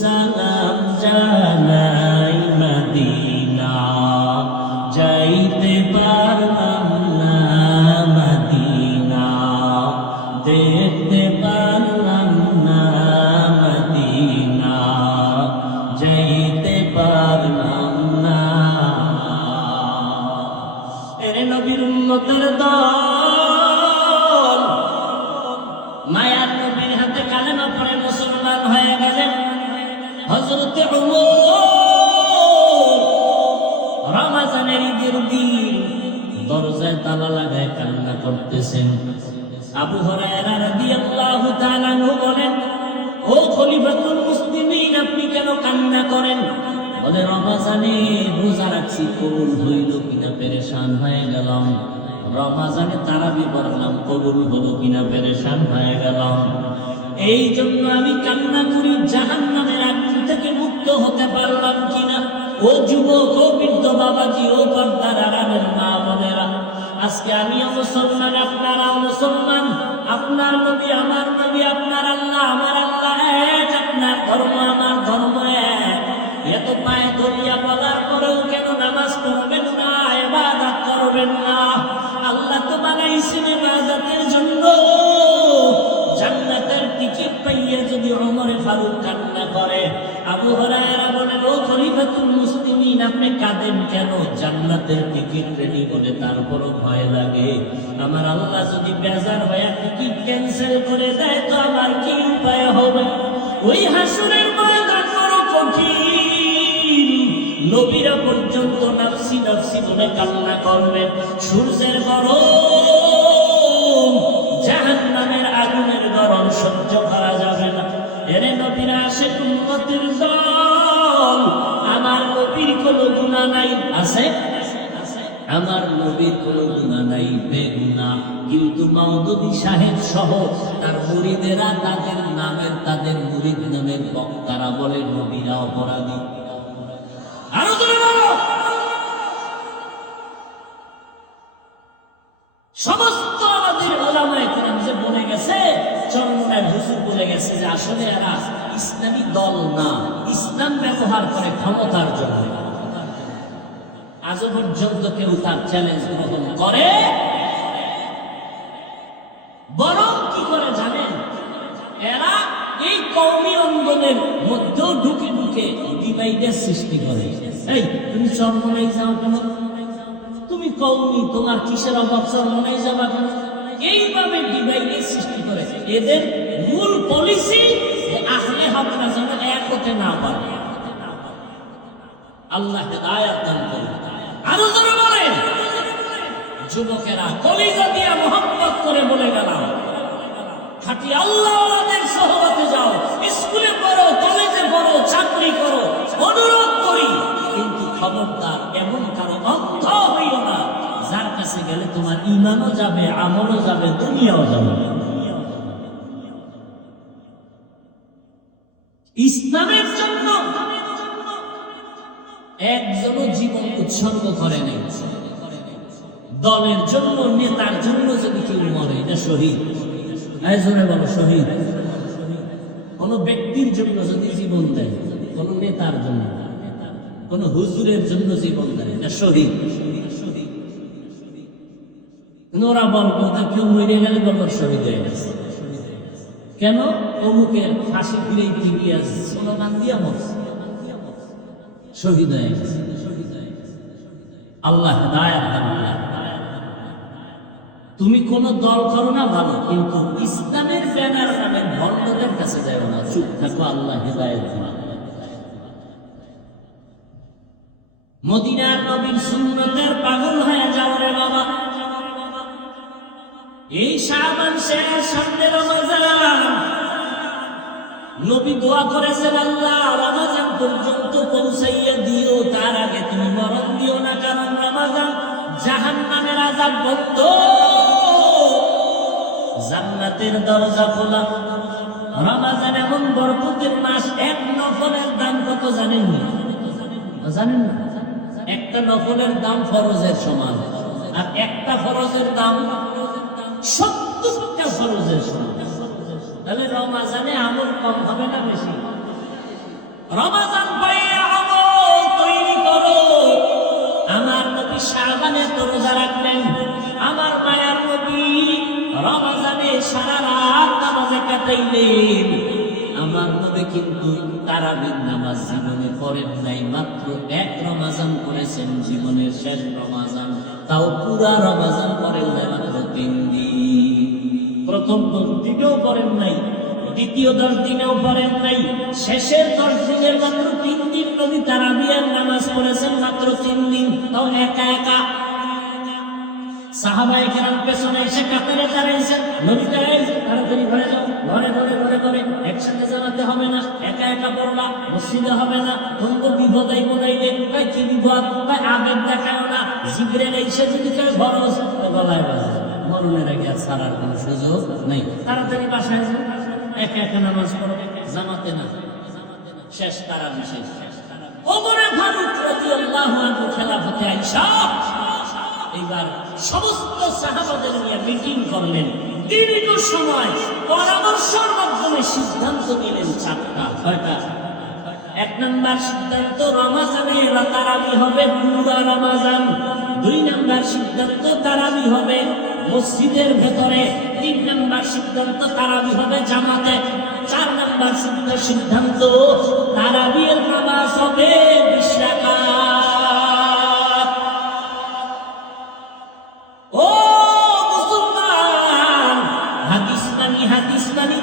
সালাম জানাই, মদিনা যাইতে পারলাম না, মদিনা দেখতে পারলাম না, মদিনা যাইতে পারলাম না। এরে নবীর উম্মতের দল, মায়ার নবীর হাতে কালেমা পড়ে মুসলমান হয়ে গেলেন। হযরতে ওমর রমজানের ঈদের দিন দরজায় তালা লাগায় কান্না করতেছেন। আবু হুরায়রা রাদিয়াল্লাহু তাআলা আনহু বলেন, ও খলিফাতুল মুসলিমিন, আপনি কেন কান্না করেন? বলে, রমজানে রোজা রাখছি, কবুল হইল কিনা পেরেশান হয়ে গেলাম। রমজানে তারাবি পড়লাম, কবুল হলো কিনা পেরেশান হয়ে গেলাম। এই জন্য আমি কান্না করি, জাহান্নামের আগুন থেকে মুক্ত হতে পারলাম কিনা। ও যুবক, ও বৃদ্ধ বাবাজি, ও পর্দার আড়ালের মা বোনেরা, আজকে আমিও মুসলমান, আপনারাও মুসলমান। আপনার নবী আমার নবী, আপনার আল্লাহ আমার আল্লাহ এক, আপনার ধর্ম আমার ধর্ম এক। এত পায়ে ধরিয়া বলার পরেও কেন নামাজ পড়বেন না, ইবাদত করবেন না? আল্লাহ তো বানাইছেন ইবাদতের জন্য। জান্নাতের টিকিট পাইয়া যদি ওমরে ফারুক কান্না করে, আবু হুরায়রা বলেন, ও খলিফাতুল মুসলিমিন, আপনি কাঁদেন কেন? জান্নাতের টিকিট রেডি বলে তারপরও ভয় লাগে। আমার আল্লাহ যদি বেজার হয়ে টিকিট ক্যান্সেল করে দেয় তো আমার কি উপায় হবে? ওই হাসরের ময়দান বড় কঠিন। নবীরা পর্যন্ত নাফসি নাফসি বলে কান্না করবেন। সূর্যের গরম, জাহান্নামের আগুনের গরম সহ্য করা যাবে না। এরে নবীরা আসে উম্মতের দল, আমার নবীর কোনো গুনাহ নাই। আছে? আমার নবীর কোনো গুনাহ নাই, বেগুনাহ। কিন্তু মাওদুদী সাহেব সহ তার মুরিদেরা, তাদের নামের, তাদের মুরিদ নামের বক্তারা বলে নবীরা অপরাধী। আরো জোরে বলো। সমস্ত আমাদের ওলামায়ে কেরাম যে বলে গেছে, চরমনায় হুজুর বলে গেছে যে আসলে এরা ইসলামী দল না, ইসলাম ব্যবহার করে ক্ষমতার জন্য। আজও পর্যন্ত কেউ তার চ্যালেঞ্জ গ্রহণ করে? বরং কি করে জানেন? এরা এই কওমি অঙ্গনের মধ্যেও ঢুকে ঢুকে ডিভাইডের সৃষ্টি করে। এই তুমি চরমনায় যাও কেন? তুমি কওমি, তোমার কিসের অভাব? চরমনায় যাবা কেন? এইভাবে ডিভাইডের সৃষ্টি করে। এদের মূল পলিসি আহলে হকরা যেন এক হতে না পারে। আল্লাহ হেদায়েত দান করুন। আরো জোরে বলেন। যুবকেরা কলিজা দিয়া মোহাম্মত করে বলে গেলাম, খাঁটি আল্লাহওয়ালাদের সহবতে যাও, স্কুলে পড়ো, কলেজে পড়ো, চাকরি করো, অনুরোধ করি। কিন্তু খবরদার এমন কারো অন্ধ হইও না যার কাছে গেলে তোমার ঈমানও যাবে, আমলও যাবে, দুনিয়াও যাবে। ইসলামের জন্য একজনও জীবন উৎসর্গ করে নাই। দলের জন্য, নেতার জন্য যদি কেউ মরে, এটা শহীদ। আয়োজনে বলো শহীদ। কোন ব্যক্তির জন্য যদি জীবন দেয়, কোনো নেতার জন্য না, কোনো হুজুরের জন্য জীবন দেয়, এটা শহীদ। ওরা বলবো যে কেউ মরে গেলে বলবো শহীদ হয়ে গেছে, কেন অমুকের ফাঁসি ফিরে ফিরিয়ে স্লোগান দিয়া মরছে, শহীদ হয়ে গেছে। আল্লাহ হেদায়েত দান করেন। তুমি কোন দল করো না ভালো, কিন্তু ইসলামের ব্যানার নামে ভণ্ডদের কাছে যাও না, চুপ থাকো, আল্লাহ হেদায়েত দিন। মদিনার নবীর সুন্নতের পাগল হয়ে যাও রে বাবা। এই শাবান শেষ, সামনে রমজান। নবী দোয়া করেছেন, আল্লাহ রমজান পর্যন্ত পৌঁছাইয়া দিও, তার আগে তুমি মরণ দিও না, কারণ রমজান জাহান্নামের আযাব বন্ধ, জান্নাতের দরজা খোলা। রমজান এমন বরকতের মাস, এক নফলের দাম কত জানেন না? জানেন না? একটা নফলের দাম ফরজের সমান, আর একটা ফরজের দাম 70টা ফরজের সমান। তাহলে রমজানে আমল কম হবে না বেশি? রমজান পাইয়া আমল তৈরি করো। আমার নবী শাবানে তো রোজা রাখলেন, আমার মায়ার নবী রমজানে সারা রাত নামাজে কাটাইলেন। আমার নবী কিন্তু তারাবির নামাজ জীবনে পড়েন নাই, মাত্র এক রমজান পড়েছেন, জীবনের শেষ রমজান, তাও পুরা রমজান পড়েন নাই, মাত্র 3 দিন। প্রথম 10 দিনেও পড়েন নাই, দ্বিতীয় 10 দিনেও পড়েন নাই, শেষের 10 দিনের মাত্র 3 দিন নবী তারাবির নামাজ পড়েছেন, মাত্র 3 দিন, তাও একা একা। সাহাবায়ে কেরাম পেছনে এসে কাতারে দাঁড়িয়েছেন, নবী দাঁড়িয়েছেন, তাড়াতাড়ি ঘরে যাও, ঘরে ঘরে ঘরে ঘরে, একসাথে জানাতে হবে না, একা একা পড়বা, মসজিদে হবে না, কোন বিপদাই বোনাইবে, ভাই কি বিপদ, ভাই আবেগ দেখাও না, জিবরিল এসে যদি কেউ ভরস গলায় বাজে, মরণের আগে আর ছাড়ার কোনো সুযোগ নেই। তাড়াতাড়ি বাসায় যাও, একা একা নামাজ পড়ো, জামাতে না, শেষ তারাবি শেষ। ওমর ফারুক রাদিয়াল্লাহু আনহু খেলাফতে আয়েশা এইবার সমস্ত সাহাবাদের নিয়ে মিটিং করলেন, দীর্ঘ সময় পরামর্শের মাধ্যমে সিদ্ধান্ত নিলেন 4টা। কয়টা? 1 নম্বর সিদ্ধান্ত, রমজানে তারাবি হবে পুরা রমজান। 2 নম্বর সিদ্ধান্ত, তারাবি হবে মসজিদের ভেতরে। 3 নম্বর সিদ্ধান্ত, তারাবি হবে জামাতে। 4 নম্বর সিদ্ধান্ত, তারাবির নামাজ হবে 20 রাকাত।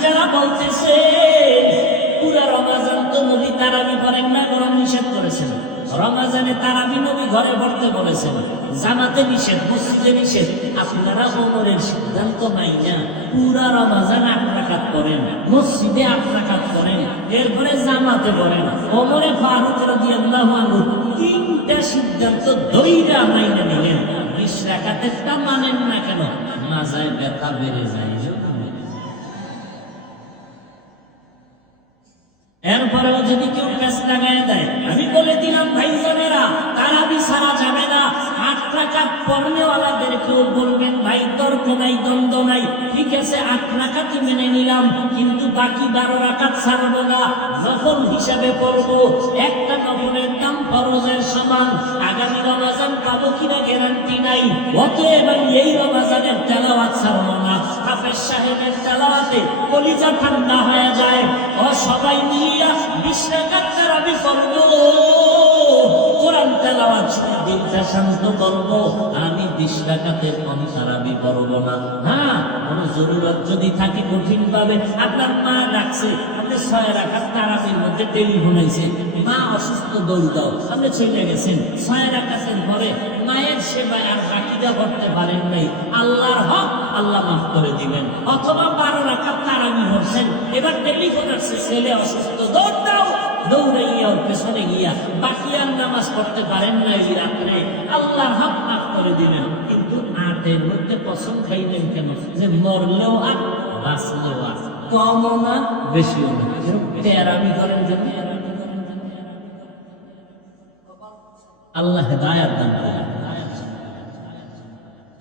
যারা বলতেছে পুরা রমজান তো নবী তারাবি পড়েন না, বরং নিষেধ করেছেন। রমজানে তারাবি নবী ঘরে পড়তে বলেছেন, জামাতে নিষেধ, মসজিদে নিষেধ। আপনারা ওমরের সিদ্ধান্ত নাই না, পুরা রমজান 8 রাকাত পড়েন, মসজিদে 8 রাকাত পড়েন, এরপরে জামাতে পড়েন। ওমরে ফারুক রাদিয়াল্লাহু আনহু 3টা সিদ্ধান্ত দইরা মাইনে নিলেন। 20 রাকাতেরটা মানেন না কেন? মাজায় ব্যথা বেড়ে যায়। এরপরেও যদি কেউ পেছ লাগায় দেয়, আমি বলে দিলাম ভাইজানেরা, তারাবি ছাড়া যাবে না। 8 রাকাত পড়নেওয়ালাদের কেউ বলবেন ভাই তর্ক নাই, দ্বন্দ্ব নাই, ঠিক আছে 8 রাকাতই মেনে নিলাম, কিন্তু বাকি 12 রাকাত ছাড়বো না, নফল হিসাবে পড়বো। একটা নফলের দাম ফরজের সমান। আগামী রমজান পাবো কিনা গ্যারান্টি নাই, অতএব এই রমজানের তেলাওয়াত ছাড়বো না। হাফেজ সাহেবের তেলাওয়াতে কলিজা ঠান্ডা হয়ে যায়। ও সবাই নিয়ে 20 রাকাত তারাবি পড়বো, কোরআন তেলাওয়াত শুনে দিলটা শান্ত করবো। আমি 20 রাকাতের কম তারাবি পড়বো না। হ্যাঁ, কোনো জরুরত যদি থাকে, কঠিন ভাবে আপনার মা ডাকছে, আপনি 6 রাকাত তারাবির মধ্যে টেলিফোন আইছে, মা অসুস্থ, দৌড় দাও, আপনি চলে গেছেন। 6 রাকাতের পরে মায়ের সেবায় আর বাকিটা করতে পারেন নাই, আল্লাহর হক আল্লাহ মাফ করে দিবেন। অথবা 12 রাকাত তারাবি পড়ছেন, এবার টেলিফোন আসছে, ছেলে অসুস্থ, দৌড় দাও, দৌড়াইয়া ওর পেছনে গিয়া বাকি আর নামাজ পড়তে পারেন না, এই রাত্রে আল্লাহর হক মাফ করে দিবেন। কিন্তু 8-এর মধ্যে কসম খাইলেন কেন? যে মরলেও আর বাঁচলেও আর, কমও না বেশিও না, তেরামি করেন যেন। আল্লাহ হেদায়েত দান করেন।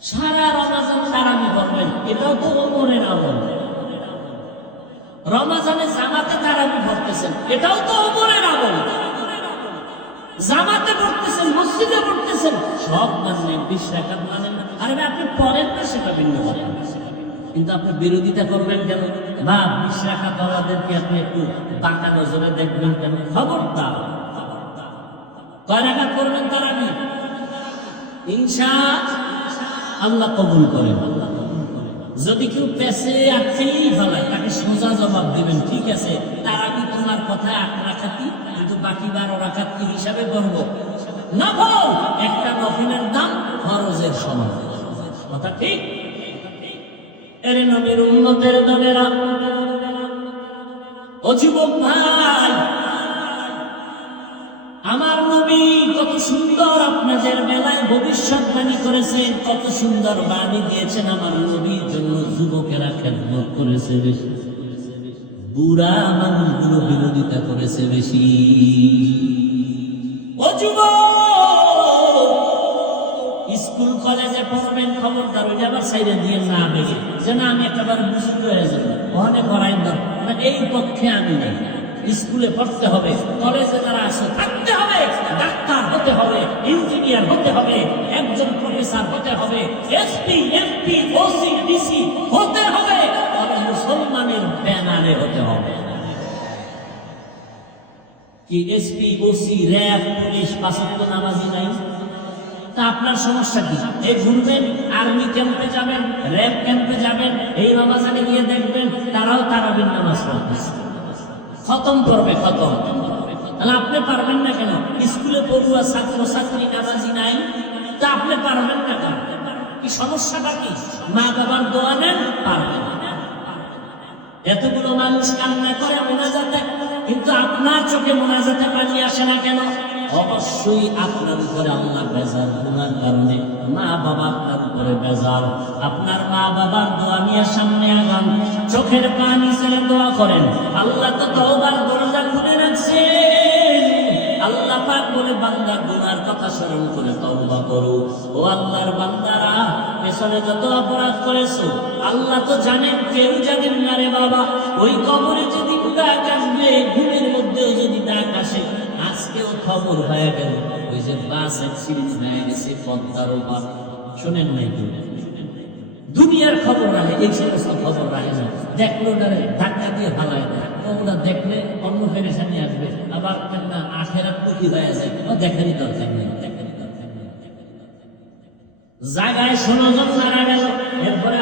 সারা রমজান তারাবি করবেন, এটাও তো ওমরের আমল। রমজানে জামাতে তারাবি পড়তেছেন, এটাও তো ওমরের আমল। জামাতে পড়তেছেন, মসজিদে পড়তেছেন, সব মানেন, 20 রাকাত মানেন না। আরে ভাই আপনি পড়েন না, সেটা ভিন্ন কথা, কিন্তু আপনি বিরোধিতা করবেন কেন? বা 20 রাকাত ওয়ালাদেরকে আপনি একটু বাঁকা নজরে দেখবেন কেন? খবরদার। কয় রাকাত করবেন তারাবি? ইনশাআল্লাহ কবুল করেন। যদি কেউ পেছে আটকেই ফেলায়, তাকে সোজা জবাব দিবেন, ঠিক আছে তারাবি তোমার কথা 8 রাকাতই, কিন্তু বাকি 12 রাকাত কি হিসাবে করব? নফল, একটা নফলের দাম ফরজের সমান। কথা ঠিক? এর নবীর উম্মতের দলেরা, ও যুবক ভাই, আমার নবী কত সুন্দর আপনাদের বেলায় ভবিষ্যৎবাণী করেছেন, কত সুন্দর বাণী দিয়েছেন। আমার নবীর জন্য যুবকেরা খেদমত করেছে বেশি, বুড়া মানুষগুলো বিরোধিতা করেছে বেশি। ও যুবক, স্কুল কলেজে পড়বেন, খবরদার ওইটা আবার সাইডে দিয়ে না বেশি, যে না আমি একেবারে বুঝতে হয়ে যাবো, ওখানে করাই দরকার, এই পক্ষে আমি নেই। স্কুলে পড়তে হবে, কলেজে যারা আসে থাকতে হবে, ডাক্তার হতে হবে, ইঞ্জিনিয়ার হতে হবে, একজন প্রফেসর হতে হবে, এসপি, এমপি, ওসি, ডিসি হতে হবে, তবে মুসলমানের ব্যানারে হতে হবে। কি এসপি, ওসি, র্যাব, পুলিশ 5 ওয়াক্ত নামাজি নাই? তা আপনার সমস্যা কি? এই ঘুরবেন, আর্মি ক্যাম্পে যাবেন, র্যাব ক্যাম্পে যাবেন, এই রমাজানে গিয়ে দেখবেন তারাও তারাবির নামাজ পড়তেছে, খতম করবে, খতম। তাহলে আপনি পারবেন না কেন? স্কুলে পড়ুয়া ছাত্র ছাত্রী নামাজি নাই, তা আপনি পারবেন না কেন? কি সমস্যাটা কি? মা বাবার দোয়া নেন, পারবেন। এতগুলো মানুষ কান্না করে মোনাজাতে, কিন্তু আপনার চোখে মোনাজাতে পানি আসে না কেন? অবশ্যই আপনার উপরে আল্লাহ বেজার, গুনার কারণে মা বাবা আপনার উপরে বেজার। আপনার মা বাবার দোয়া নিয়ে সামনে আগান, চোখের পানি ছেড়ে দোয়া করেন। আল্লাহ তো তওবার দরজা খুলে রাখছেন। আল্লাহ পাক বলে, বান্দা গুনার কথা স্মরণ করে তওবা করো। ও আল্লাহর বান্দারা, পেছনে যত অপরাধ করেছো আল্লাহ তো জানেন, কেউ জানেন না রে বাবা। ওই কবরে যদি ডাক আসবে, ঘুমের মধ্যেও যদি ডাক আসে, আজকেও খবর হয়ে গেল ওই যে বাস অ্যাক্সিডেন্ট হয়ে গেছে পদ্মার ওপার, শোনেন নাই তো? দুনিয়ার খবর রাখে, এই সমস্ত খবর রাখে না। দেখলো ওটারে ধাক্কা দিয়ে ফালায় দেয়, ওটা দেখলে অন্য পেরেশানি আসবে, আবার না আখেরাত ক্ষতি হয়ে যায়, ও দেখারই দরকার নেই। জায়গায় 16 জন মারা গেল, এরপরে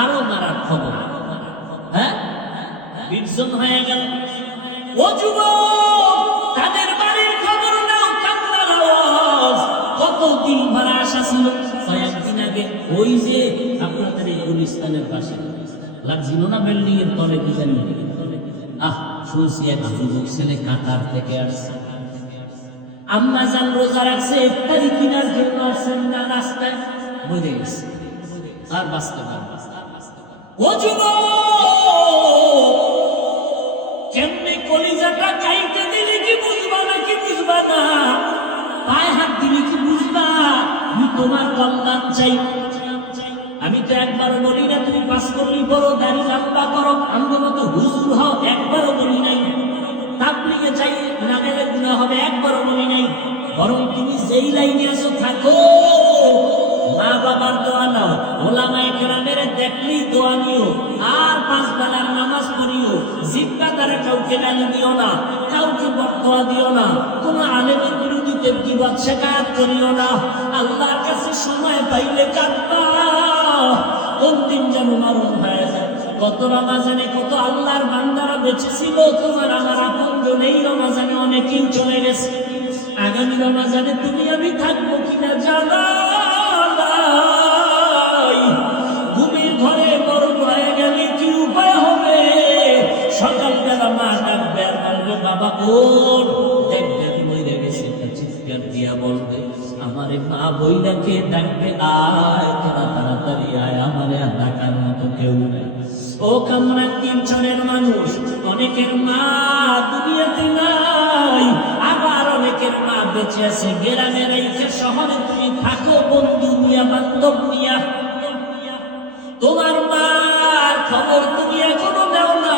আরো মারার খবর, হ্যাঁ 20 জন হয়ে গেল। ও যুবক, তাদের বাড়ির খবর নাও, কান্নার আওয়াজ। কতদিন ভরা আশা ছিল, কয়েকদিন আগে ওই যে আপনাদের এই গুলিস্তানের পাশে লাগছিল না, বিল্ডিং এর তলে কি জানি, শুনছি এক যুবক ছেলে কাতার থেকে আসছে, আম্মা জান রোজা রাখছে, ইফতারি কিনার জন্য আসছেন না, রাস্তায় মরে গেছে, আর বাঁচতে পারবে। ও যুবক, কেমনে কলিজাটা চাইতে দিলে কি বুঝবা না, কি বুঝবা না, পায়ে হাত দিলে কি বুঝবা? আমি তোমার কল্যাণ চাই। আমি তো একবারও বলি না তুমি 5 করলি বড়, দাড়ি লম্বা করো, আমার মতো হুজুর হও, একবারও বলি নাই। তাবলীগে চাই না গেলে গুনাহ হবে, একবারও বলি নাই। বরং তুমি যেই লাইনে আছো থাকো, মা বাবার দোয়া নাও, ওলামায়ে কেরামের দেখলি দোয়া নিও, আর 5 বেলার নামাজ পড়িও। জিব্বা দ্বারা কাউকে গালি দিও না, কাউকে বদদোয়া দিও না, কোন আলেমের বিরুদ্ধে গীবত শিকায়ত করিও না। আল্লাহর কাছে সময় পাইলে কাঁদবা, কোন দিন যেন মরণ হয়ে যায়। কত রমাজানে কত আল্লাহর বান্দারা বেঁচে ছিল, তোমার আমার আপনজন এই রমাজানে অনেকেই চলে গেছে। আগামী রমাজানে তুমি আমি থাকবো কিনা জানা নাই। ঘুমের ঘরে বড় হয়ে গেলে কি উপায় হবে? সকালবেলা মা ডাকবে আর বলবে, বাবা ওঠ, দেখবে মরে গেছে, চিৎকার দিয়া বলবে, আমারে মা বইলাকে ডাকবে, আয় তোরা তাড়াতাড়ি আয়, আমারে ডাকার মতো কেউ নাই। ও কামরাঙ্গীর চরের মানুষ, অনেকের মা দুনিয়াতে নাই, আবার অনেকের মা বেঁচে আছে গ্রামের এইকে শহরে। তুমি থাকো বন্ধু নিয়া, বান্ধব নিয়া, তোমার মার খবর তুমি এখনো দাও না,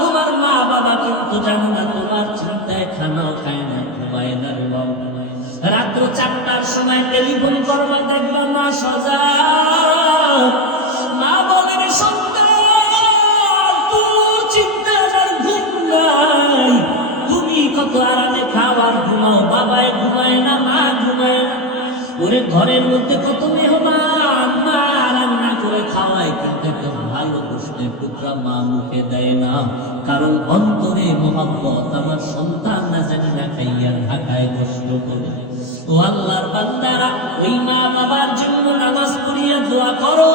তোমার মা বাবা কিন্তু জানো না, তোমার চিন্তায় খানাও খায় না, ঘুমায় না রে বাবা। রাত্র 4টার সময় টেলিফোন করবা, দেখবা মা সজা। মা বলেন সন্তান, তোর চিন্তার আর ঘুম নাই, তুমি কত আরামে খাবার ঘুমাও, বাবায় ঘুমায় না, মা ঘুমায় না। ওরে ঘরের মধ্যে কত মেহমান, মা রান্না করে খাওয়ায়, কিন্তু একটা ভালো প্রশ্নের টুকরা মা মুখে দেয় না, কারণ অন্তরে মোহাব্বত। আমার সন্তান না জানি না খাইয়া ঢাকায় কষ্ট করে। ও আল্লাহর বান্দারা, ওই মা বাবার জন্য নামাজ পড়িয়া দোয়া করো,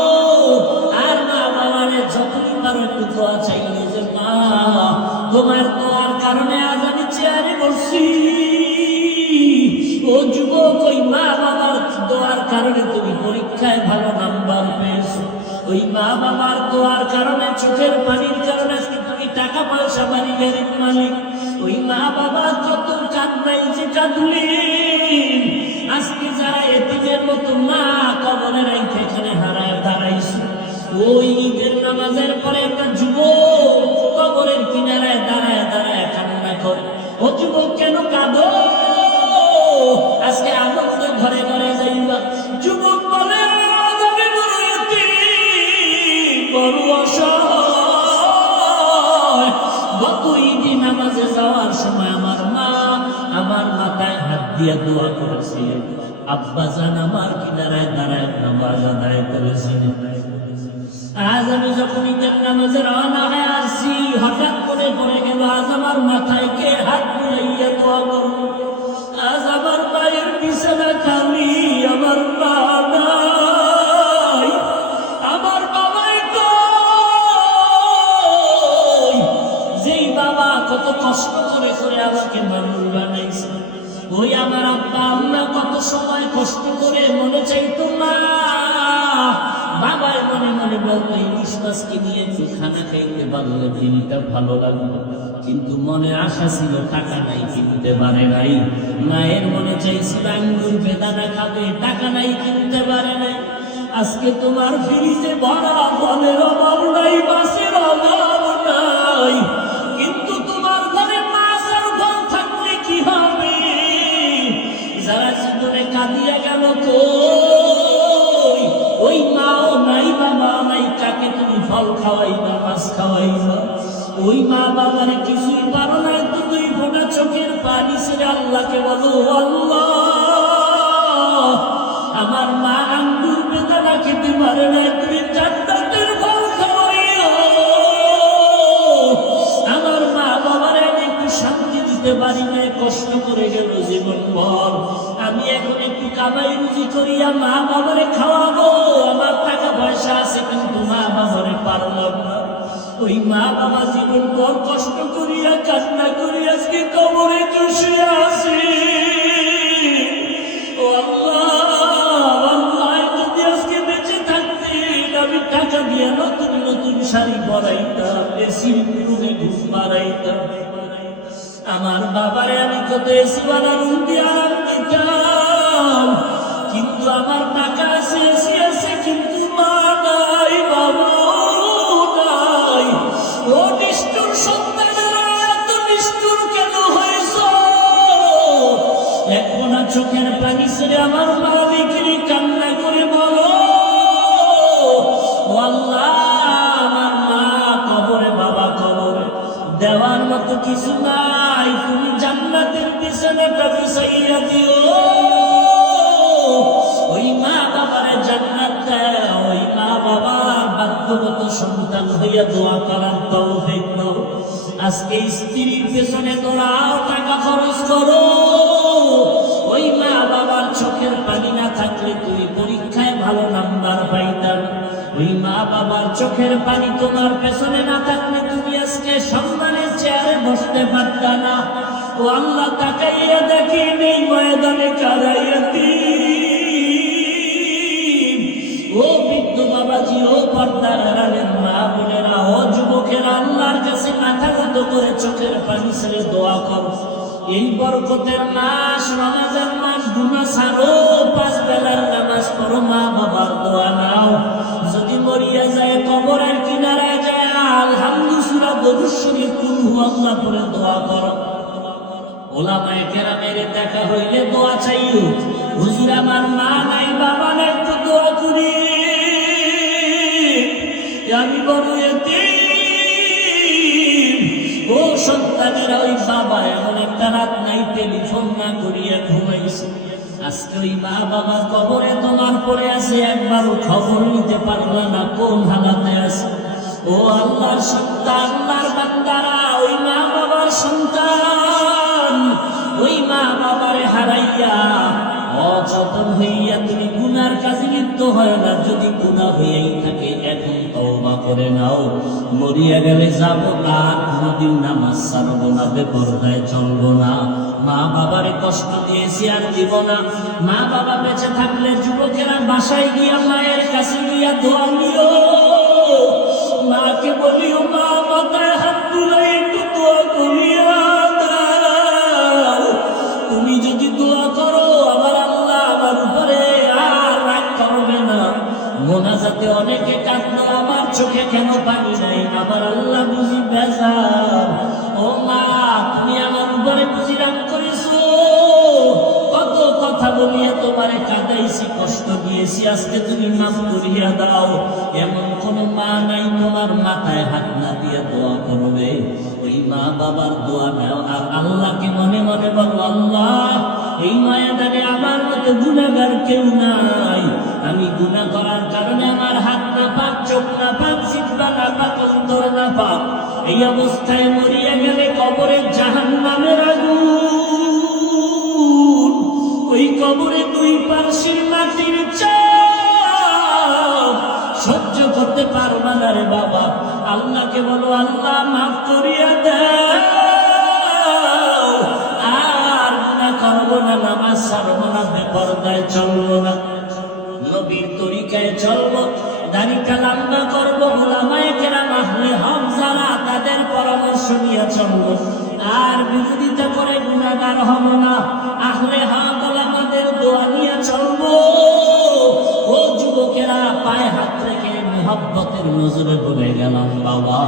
আর মা বাবারে যতই পারো একটু দোয়া চাইলে যে মা তোমার দোয়ার কারণে আজ আমি চেয়ারে বসছি। ও যুবক, ওই মা বাবার দোয়ার কারণে তুমি পরীক্ষায় ভালো নাম্বার পেয়েছো। ওই মা বাবার দোয়ার কারণে, চোখের পানির কারণে তুমি টাকা পয়সা বাড়ি গাড়ির মালিক। ওই মা বাবা কত কাঁদনাই যে কাঁদলেন, আজকে যারা এতিমের মতো মা কবরে রাইতে এখানে হারায় দাঁড়াইছে। ওই ঈদের নামাজের পরে একটা যুবক কবরের কিনারায় দাঁড়ায় দাঁড়ায় কান্না করে। ও যুবক, কেন কাঁদো? আজকে আনন্দ ঘরে ঘরে যাইবা। যুবক বলে, আমি বড় এতিম, বড় অসহায়। গত ঈদে নামাজে যাওয়ার সময় আমার মা আমার মাথায় হাত দিয়ে দোয়া করেছিলেন, আব্বাজান আমার কিনারায় দাঁড়ায় নামাজ আদায় করেছিলেন। আজ আমি যখন ঈদের নামাজে রওনা হয়ে আসছি, হঠাৎ করে পড়ে গেল, আজ আমার মাথায় কে হাত বুলাইয়া দোয়া করব? আজ আমার মায়ের বিছানা খালি, আমার মা নাই, আমার বাবাই কই? যেই বাবা কত কষ্ট করে করে আমাকে মানুষ বানাইছে, ওই আমার আব্বা আম্মা কত সময় কষ্ট করে মনে চাইতো মা। বাবার মনে মনে বলতো ইলিশ মাছ কিনিয়ে একটু খানা খাইতে পারলে দিনটা ভালো লাগবে, কিন্তু মনে আশা ছিল, টাকা নাই, কিনতে পারে নাই। মায়ের মনে চাইছিল আঙ্গুর বেদানা খাবে, টাকা নাই, কিনতে পারে নাই। আজকে তোমার ফ্রিজে ভরা জলের অভাব নাই, মাছের অভাব নাই, কিন্তু তোমার ঘরে মাছ আর ফল থাকলে কি হবে? যারা জীবনে কাঁদিয়া গেল কই? ওই মাও নাই, বাবা নাই, কাকে তুমি ফল খাওয়াইবা, মাছ খাওয়াইবা? ওই মা বাবারে কিছুই পারো না, তুমি ফোটা চোখের পানি ছেড়ে আল্লাহকে বলো, আল্লাহ আমার মা আঙ্গুর বেদানা খেতে পারে না, তুমি জান্নাতের ফল খাওয়াইও। আমার মা বাবারে আমি একটু শান্তি দিতে পারি না, কষ্ট করে গেল জীবনভর। আমি এখন একটু কামাই রুজি করিয়া মা বাবারে খাওয়াবো, আমার টাকা পয়সা আছে, কিন্তু মা বাবারে পারলাম না। ওই মা বাবা জীবন বড় কষ্ট করিয়া কান্না করি আজকে কবরে বসে আছে। ও আল্লাহ, যদি আজকে বেঁচে থাকতেন, আমি টাকা দিয়ে নতুন নতুন শাড়ি পরাইতাম, এসির রুমে ঘুম মারাইতাম। আমার বাবারে আমি কত এসিওয়ালা রুম দিয়ে আরাম দিতাম, কিন্তু আমার টাকা আছে, এসি আছে, কিন্তু মা নাই, বাবা নাই। ও নিষ্ঠুর সন্তানেরা, এত নিষ্ঠুর কেন হয়েছ? এক কোনা চোখের পানি ছেড়ে আমার মা বিক্রি কান্না করে বলো, ও আল্লাহ আমার মা কবরে, বাবা কবরে, দেওয়ার মতো কিছু নাই, তুমি জান্নাতের বিছানাটা বিছাইয়া দিও। ওই মা বাবারে জান্নাত দেয়, ওই মা বাবার বাধ্যগত সন্তান হইয়া দোয়া করার তৌফিক দাও। আজকে স্ত্রীর পেছনে দৌড়াও, টাকা খরচ করো, ওই মা বাবার চোখের পানি না থাকলে তুমি পরীক্ষায় ভালো নাম্বার পাইতাম। ওই মা বাবার চোখের পানি তোমার পেছনে না থাকলে তুমি আজকে সম্মানের চেয়ারে বসতে পারতা না। ও আল্লাহ, তাকাইয়া দেখি নেই ময়দানে কারাইয়াতি। ও বৃদ্ধ বাবাজি, ও পর্দার আড়ালের মা বোনেরা, ও যুবকেরা, আল্লাহর কাছে মাথা নত করে চোখের পানি ছেড়ে দোয়া করো। এই বরকতের মাস, রমজান মাস, গুনাহ ছাড়ো, 5 বেলার নামাজ পড়ো, মা বাবার দোয়া নাও। যদি মরিয়া যায় কবরের কিনারায় যায় আলহামদুলিল্লাহ সূরা দরুদ শরীফ কুল হুয়াল্লাহ পড়ে দোয়া করো। ও ওলামায়ে কেরামের দেখা হইলে দোয়া চাইও, হুজুর আমার মা নাই বাবা নাই, তো দোয়া করি, আমি বড় এতিম। ও সন্তানেরা, ওই বাবা এমন একটা রাত নাই টেলিফোন না করিয়া ঘুমাইছে। আজকে ওই মা বাবার কবরে তোমার পড়ে আছে, একবারও খবর নিতে পারবে না কোন হালাতে আছে। ও আল্লাহর সন্তান, আল্লাহর বান্দারা, ওই মা বাবার সন্তান, ওই মা বাবারে হারাইয়া অচেতন হইয়া তুমি গুনার কাজে লিপ্ত হয় না। যদি গুনাহ হইয়াই থাকে এখন তওবা করে নাও। মরিয়া গেলে যাব, আর কোনদিন নামাজ ছাড়বো না, বেপরদায় চলবো না। মা বাবারে কষ্ট দিয়েছি আর দিব না। মা বাবা বেঁচে থাকলে যুবকেরা বাসায় গিয়া মায়ের কাছে গিয়া দোয়া নিও। মাকে বলিও, মা মাথায় হাত তুলে একটু দোয়া করিয়া দাও। তুমি যদি দোয়া করো, আমার আল্লাহ আমার উপরে আর রাগ করবে না। মোনাজাতে অনেকে কাঁদলো, আমার চোখে কেন পানি নাই? আমার আল্লাহ বুঝি বেজার। ও মা, তুমি আমার উপরে বুঝি রাগ করেছো? কত কথা বলিয়া তোমারে কাঁদাইছি, কষ্ট দিয়েছি, আজকে তুমি মাফ করিয়া দাও। এমন কোন মা নাই তোমার মাথায় হাত না দিয়া দোয়া করবে? ওই মা বাবার দোয়া নাও, আর আল্লাহকে মনে মনে বলো, আল্লাহ এই ময়দানে আমার মতো গুনাহগার কেউ নাই। আমি গুনাহ করার কারণে আমার হাত না পাক, চোখ না পাক, জিহ্বা না পাক, অন্তর না পাক। এই অবস্থায় মরিয়া গেলে কবরে জাহান্নামের আগুন। ওই কবরে দুই পার্শ্বের মাটির চাপ সহ্য করতে পারবা না রে বাবা। আল্লাহকে বলো, আল্লাহ মাফ করিয়া দাও, আর গুনাহ করবো না, নামাজ ছাড়বো না, বেপরদায় চলবো না, নবীর তরিকায় চলবো, দাড়িটা লম্বা করবো, উলামায়ে কেরাম আহলে হক যারা তাদের পরামর্শ নিয়ে চলবো, আর বিরোধিতা করে গুনাহগার হব না। আহলে হক ওলামাদের দোয়া নিয়ে চলবো। ও যুবকেরা, পায়ে হাত রেখে মুহাব্বতের নজরে বলে গেলাম, বাবা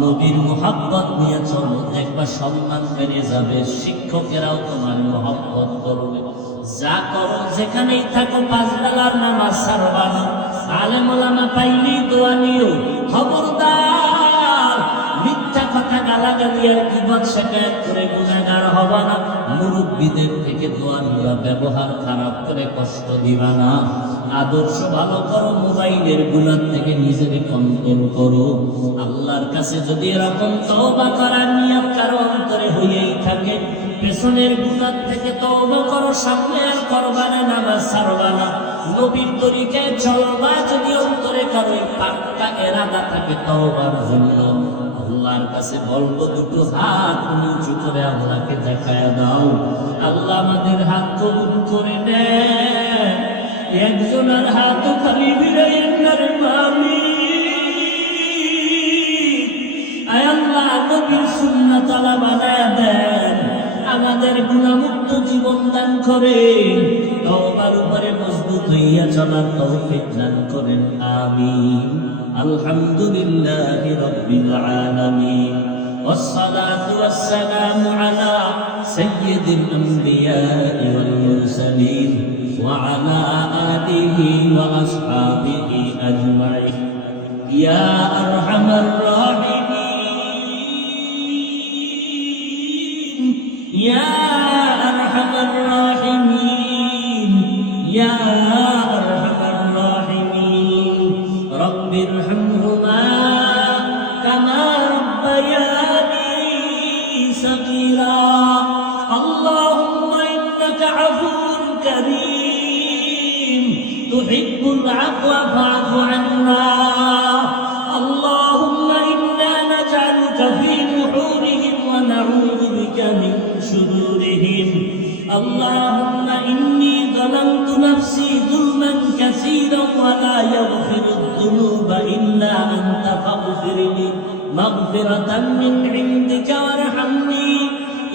নবীর মুহাব্বত নিয়ে চলো, দেখবা সম্মান বেড়ে যাবে। শিক্ষকেরাও তোমার মুহাব্বত করবে। যা করো, যেখানেই থাকো, 5 বেলার নামাজ ছাড়বা না। আলেম ওলামা পাইলেই দোয়া নিও। খবরদার মিথ্যা কথা, গালাগালি আর গীবত শিকায়ত করে গুনাহগার হবা না। মুরব্বীদের থেকে দোয়া নিবা, ব্যবহার খারাপ করে কষ্ট দিবা না। আদর্শ ভালো করো, মোবাইলের গুনাহ থেকে নিজেকে কন্ট্রোল করো। আল্লাহর কাছে যদি এরকম তওবা করার নিয়ত কারো অন্তরে হইয়াই থাকে, পেছনের গুনাহ থেকে তওবা করো, সামনে আর করবা না, নামাজ ছাড়বা না, নবীর তরিকায় চলবা। যদি অন্তরে কারো পাক্কা ইরাদা থাকে তওবার জন্য, আল্লাহর কাছে বলবো, দুটো হাত উঁচু করে আল্লাহকে দেখায় দাও। আল্লাহ আমাদের হাত কবুল করে নেয়। একজনের হাত খালি বিরাইয়ের নারে মামি। আয় আল্লাহ, নবীর সুন্নাত আলা বানায় দেন, আমাদের গুনাহমুক্ত জীবন দান করেন, তওবার উপরে মজবুত হইয়া চলার তৌফিক দান করেন। আমিন। আলহামদুলিল্লাহি রাব্বিল আলামিন। والصلاة والسلام على سيد الأنبياء والمرسلين وعلى آله وأصحابه أجمعين. يا أرحم الراحمين، يا أرحم الراحمين، يا أرحم الراحمين. رب ارحمهما كما ربياني صغيرا. اللهم إنك عفو كريم تحب العفو فاعف عنا. اللهم إنا نجعلك في نحورهم ونعوذ بك من شرورهم. اللهم إني ظلمت نفسي ظلما كثيرا ولا يغفر الذنوب إلا أنت فاغفر لي مغفرة من عندك وارحمني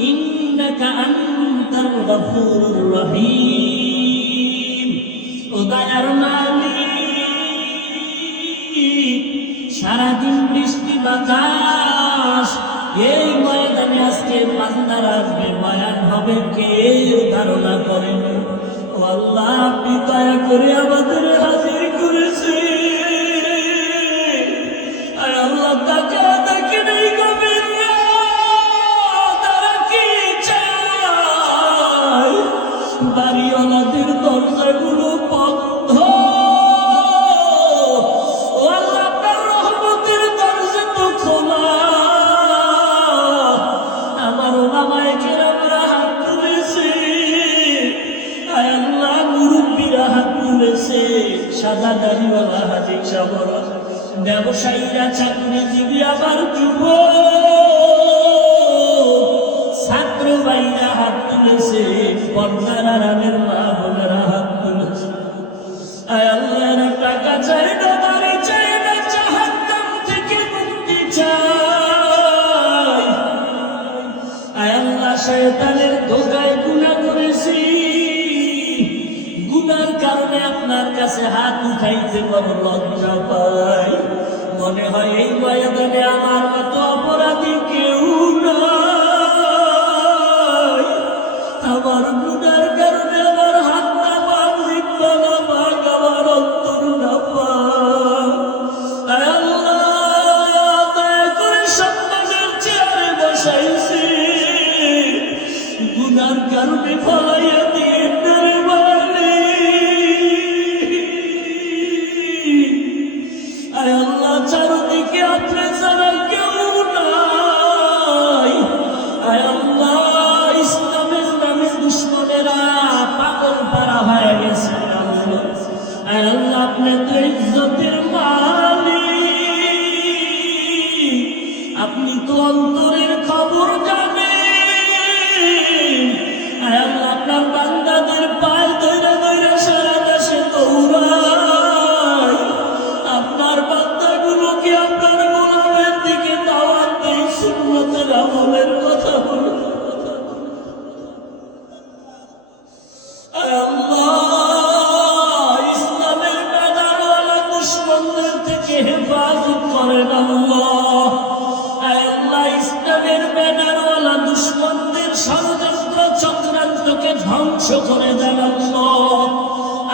إنك أنت الغفور الرحيم. উদয়ের মালিক, সারাদিন বৃষ্টি বাতাস, এই ময়দানে আজকে থেকে বান্দারা আসবে, বয়ান হবে, কেউ ধারণা করেন। ও আল্লাহ, আপনি দয়া করে আমাদের হাজির করেছে। আর আল্লাহ তাকে দেখে নেই কবেন না, তারা কি চায়? বাড়িওয়ালাদের দরজাগুলো বন্ধ। ও আল্লাহ, আপনার রহমতের দরজা তো খোলা। আমার ওলামায়ে কেরামরা হাত তুলেছে, আয় আল্লাহ, মুরব্বীরা হাত তুলেছে, সাদা দাড়িওয়ালা হাজি সাহেবরা, ব্যবসায়ীরা, চাকরিজীবী, আবার যুবক, ছাত্র ভাইরা হাত তুলেছে, পর্দার আড়ালের মা বোনেরা হাত তুলেছে। আয় আল্লাহ, টাকা চাই না, বাড়ি চাই না, জাহান্নাম থেকে মুক্তি চাই। আয় আল্লাহ, শয়তানের ধোঁকায় গুনাহ করেছি, গুনার কারণে আপনার কাছে হাত উঠাইতে বড় লজ্জা পাই। মনে হয় এই ময়দানে আমার মতো অপরাধী কেউ নাই। আমার গুনার কারণে আমার হাত না পাক, জিহ্বা না পাক, আমার অন্তর না পাক। আয় আল্লাহ, দয়া করে সম্মানের চেয়ারে বসাইছি, গুনার কারণে ফলাইয়া দিয়ে রে মালিক। আয় আল্লাহ, চারদিকে আপনি ছাড়া কেউ নাই। আয় আল্লাহ, ইসলামের নামে দুশ্মনেরা পাগল পারা হয়ে গেছে। আয় আল্লাহ, আপনি তো ইজ্জতের মালিক, আপনি তো অন্তরের খবর জানেন। আয় আল্লাহ, আপনার বান্দাদের পায়ে ধরে ধরে সারা দেশে দৌড়ায়। আপনার বান্দাগুলোকে আপনার গোলামের দিকে দাওয়াত দেয়, সুন্নতের আমলের কথা বলে। আয় আল্লাহ, ইসলামের ব্যানারওয়ালা দুশ্মনদের থেকে হেফাজত করেন আল্লাহ। আয় আল্লাহ, ইসলামের ব্যানারওয়ালা দুশ্মনদের ষড়যন্ত্র চক্রান্তকে ধ্বংস করে দেন আল্লাহ।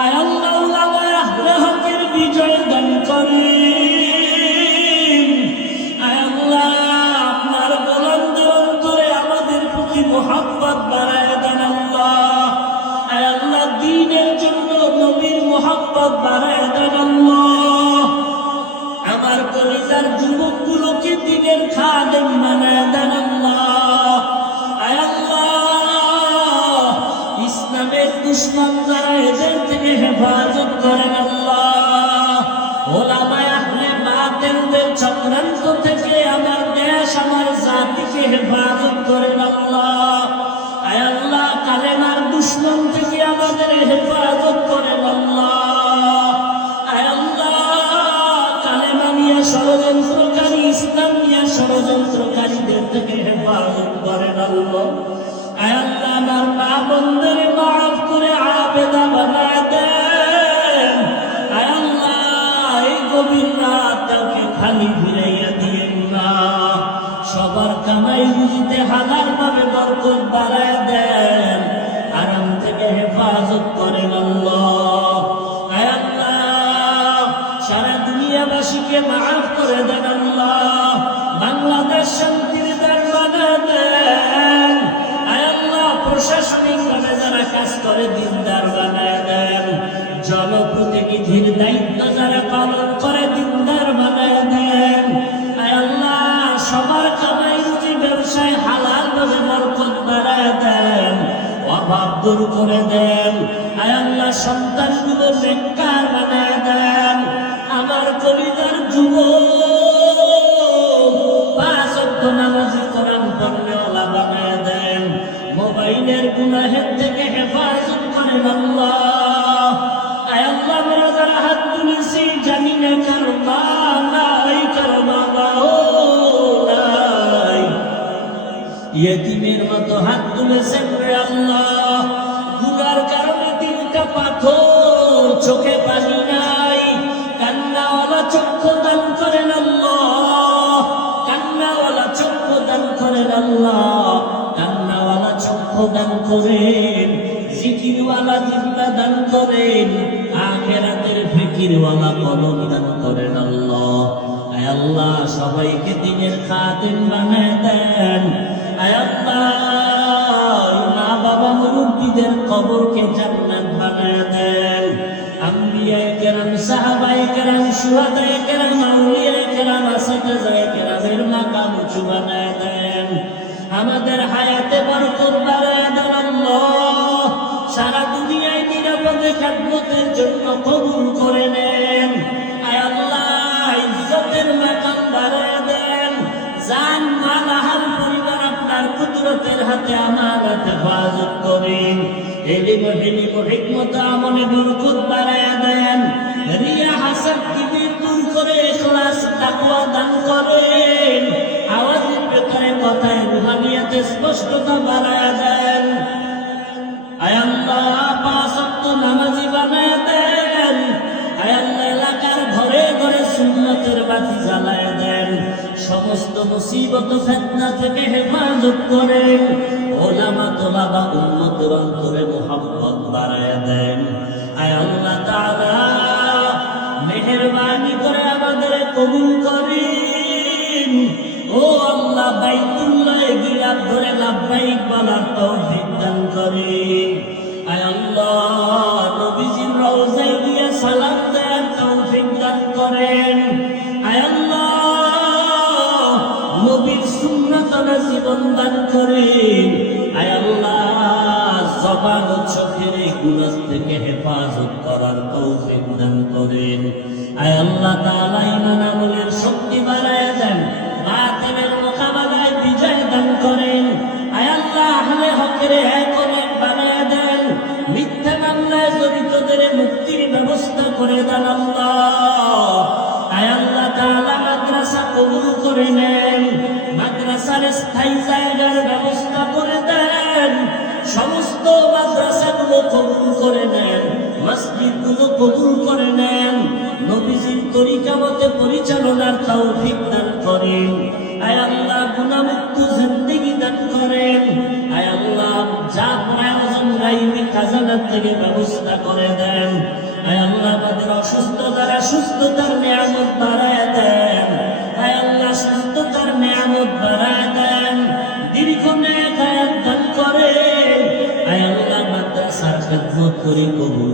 আয় আল্লাহ, উলামায়ে আহলে হকের বিজয় দান করেন। আয় আল্লাহ, আপনার গোলামদের অন্তরে আমাদের প্রতি মুহাব্বত বাড়ায় দেন আল্লাহ। আয় আল্লাহ, দ্বীনের জন্য নবীর মুহাব্বত বাড়ায় দেন আল্লাহ। আমার কলিজার যুবকগুলোকে দ্বীনের খাদেম বানায় দেন আল্লাহ। আয় আল্লাহ, ইসলামের দুশ্মন যারা, এদের থেকে হেফাজত করেন আল্লাহ। ওলামায়ে আহলে বাতিলদের চক্রান্ত থেকে আমার দেশ, আমার জাতিকে হেফাজত করেন আল্লাহ। আয় আল্লাহ, কালেমার দুশ্মন থেকে আমাদের হেফাজত করেন আল্লাহ। আয় আল্লাহ, কালেমা নিয়ে ষড়যন্ত্রকারী, ইসলাম নিয়ে ষড়যন্ত্রকারীদের থেকে হেফাজত করেন আল্লাহ। আয় আল্লাহ, আমার মা বোনদের মাফ করে আবেদা বানায় দেন। আয় আল্লাহ, এই গভীর রাত তাকে খালি ফিরাইয়া দিয়েন না। সবার কামাই রুজিতে হালাল ভাবে বরকত বাড়ায় দেন, আরাম থেকে হেফাজত করেন আল্লাহ। আয় আল্লাহ, সারা দুনিয়াবাসীকে মাফ করে দেন আল্লাহ। বাংলাদেশ শান্তির দ্বার বানায় দেন। আয় আল্লাহ, প্রশাসনিক ভাবে যারা কাজ করে দিনদার বানায় দেন। জনপ্রতিনিধির দায়িত্ব যারা পালন করে দিনদার বানায় দেন। আয় আল্লাহ, সবার কামাই রুজি ব্যবসায় হালাল ভাবে বরকত বাড়ায় দেন, অভাব দূর করে দেন। আয় আল্লাহ, সন্তানগুলো নেককার বানায় দেন। আমার কলিজার যুবক 5 ওয়াক্ত নামাজি, কোরআন পড়নেওয়ালা বানায় দেন। মোবাইলের গুনাহের থেকে হেফাজত করেন আল্লাহ। আয় আল্লাহ, আমরা যারা হাত তুলেছি, জানি না কারো মা নাই, কারো বাবাও নাই, ইয়েতিমের মতো হাত তুলেছেন রে আল্লাহ। গুনার কারণে 3টা পাথর, চোখে পানি নাই, কান্নাওয়ালা চক্ষু দান করেন আল্লাহ। কান্নাওয়ালা চক্ষু দান করেন আল্লাহ। স্বাস্থ্য দান করেন, জিকিরওয়ালা জিন্দা দান করেন, আখিরাতের ফিকিরওয়ালা কলম দান করেন আল্লাহ। আয় আল্লাহ সবাইকে দিনের খাতির বানায় দেন। আয় আল্লাহ মা বাবা মুরব্বীদের কবরকে জান্নাত বানায় দেন। আম্বিয়ায়ে কেরাম, সাহাবায়ে কেরাম, শুহাদায়ে কেরাম, আউলিয়ায়ে কেরাম, আসাতিজায়ে কেরামের মাকাম উঁচু বানায় দেন। আমাদের হায়াতে বরকত বাড়ায় দেন আল্লাহ। সারা দুনিয়ায় নিরাপদে খেদমতের জন্য কবুল করে নেন। আয় আল্লাহ ইজ্জতের মাকাম বাড়ায় দেন। জান মাল আহাল পরিবার আপনার কুদরতের হাতে আমানত হেফাজত করেন। ইলম হিকমত আমলে বরকত বাড়ায় দেন। রিয়া হাসাদ কিবির দূর করে ইখলাস তাকওয়া দান করেন। আওয়াজের ভেতরে কথায় রুহানিয়াতে স্পষ্টতা বাড়ায় দেন। আয় আল্লাহ পাঁচ ওয়াক্ত নামাজি বানায় দেন। আয় আল্লাহ এলাকার ঘরে ঘরে সুন্নতের বাতি জ্বালায় দেন। সমস্ত মুসিবত ফিতনা থেকে হেফাজত করেন। ওলামা তোলাবা উম্মতের অন্তরে মুহাব্বত বাড়ায় দেন। আয় আল্লাহ তাআলা মেহেরবানি করে আমাদের কবুল করেন। ও আল্লাহ বাইতুল্লাহ গিলাপ ধরে লাব্বাইক বলার তৌফিক দান করেন। আয় আল্লাহ নবীজির রওজায় গিয়ে সালাম দেওয়ার তৌফিক দান করেন। আয় আল্লাহ নবীর সুন্নতে জীবন দান করেন। আয় আল্লাহ জবান ও চোখের গুনাহ থেকে হেফাজত করার তৌফিক দান করেন। আয় আল্লাহ তাআলা ঈমান আমলের শক্তি বাড়ায় দেন। বাতিলের মোকাবেলায় বিজয় দান করেন। আয় আল্লাহ আহলে হকের এক অনেক বানায় দেন। মিথ্যা মামলায় জড়িতদের মুক্তির ব্যবস্থা করে দেন আল্লাহ। আয় আল্লাহ তাআলা মাদ্রাসা কবুল করে নেন। মাদ্রাসার স্থায়ী জায়গার ব্যবস্থা করে দেন। সমস্ত মাদ্রাসাগুলো কবুল করে নেন। মসজিদগুলো কবুল করে নেন। নবীজির তরিকা মতে পরিচালনার তৌফিক দান করেন। আয় আল্লাহ গুনাহমুক্ত জিন্দেগি দান করেন। আয় আল্লাহ যা প্রয়োজন গায়বী খাজানা থেকে ব্যবস্থা করে দেন। আয় আল্লাহ আমাদের অসুস্থতার সুস্থতার নিয়ামত বাড়ায় দেন। আয় আল্লাহ সুস্থতার নিয়ামত বাড়ায় দেন। দীর্ঘ নেক হায়াত দান করেন। আয় আল্লাহ মাদ্রাসার খিদমত করি কবুল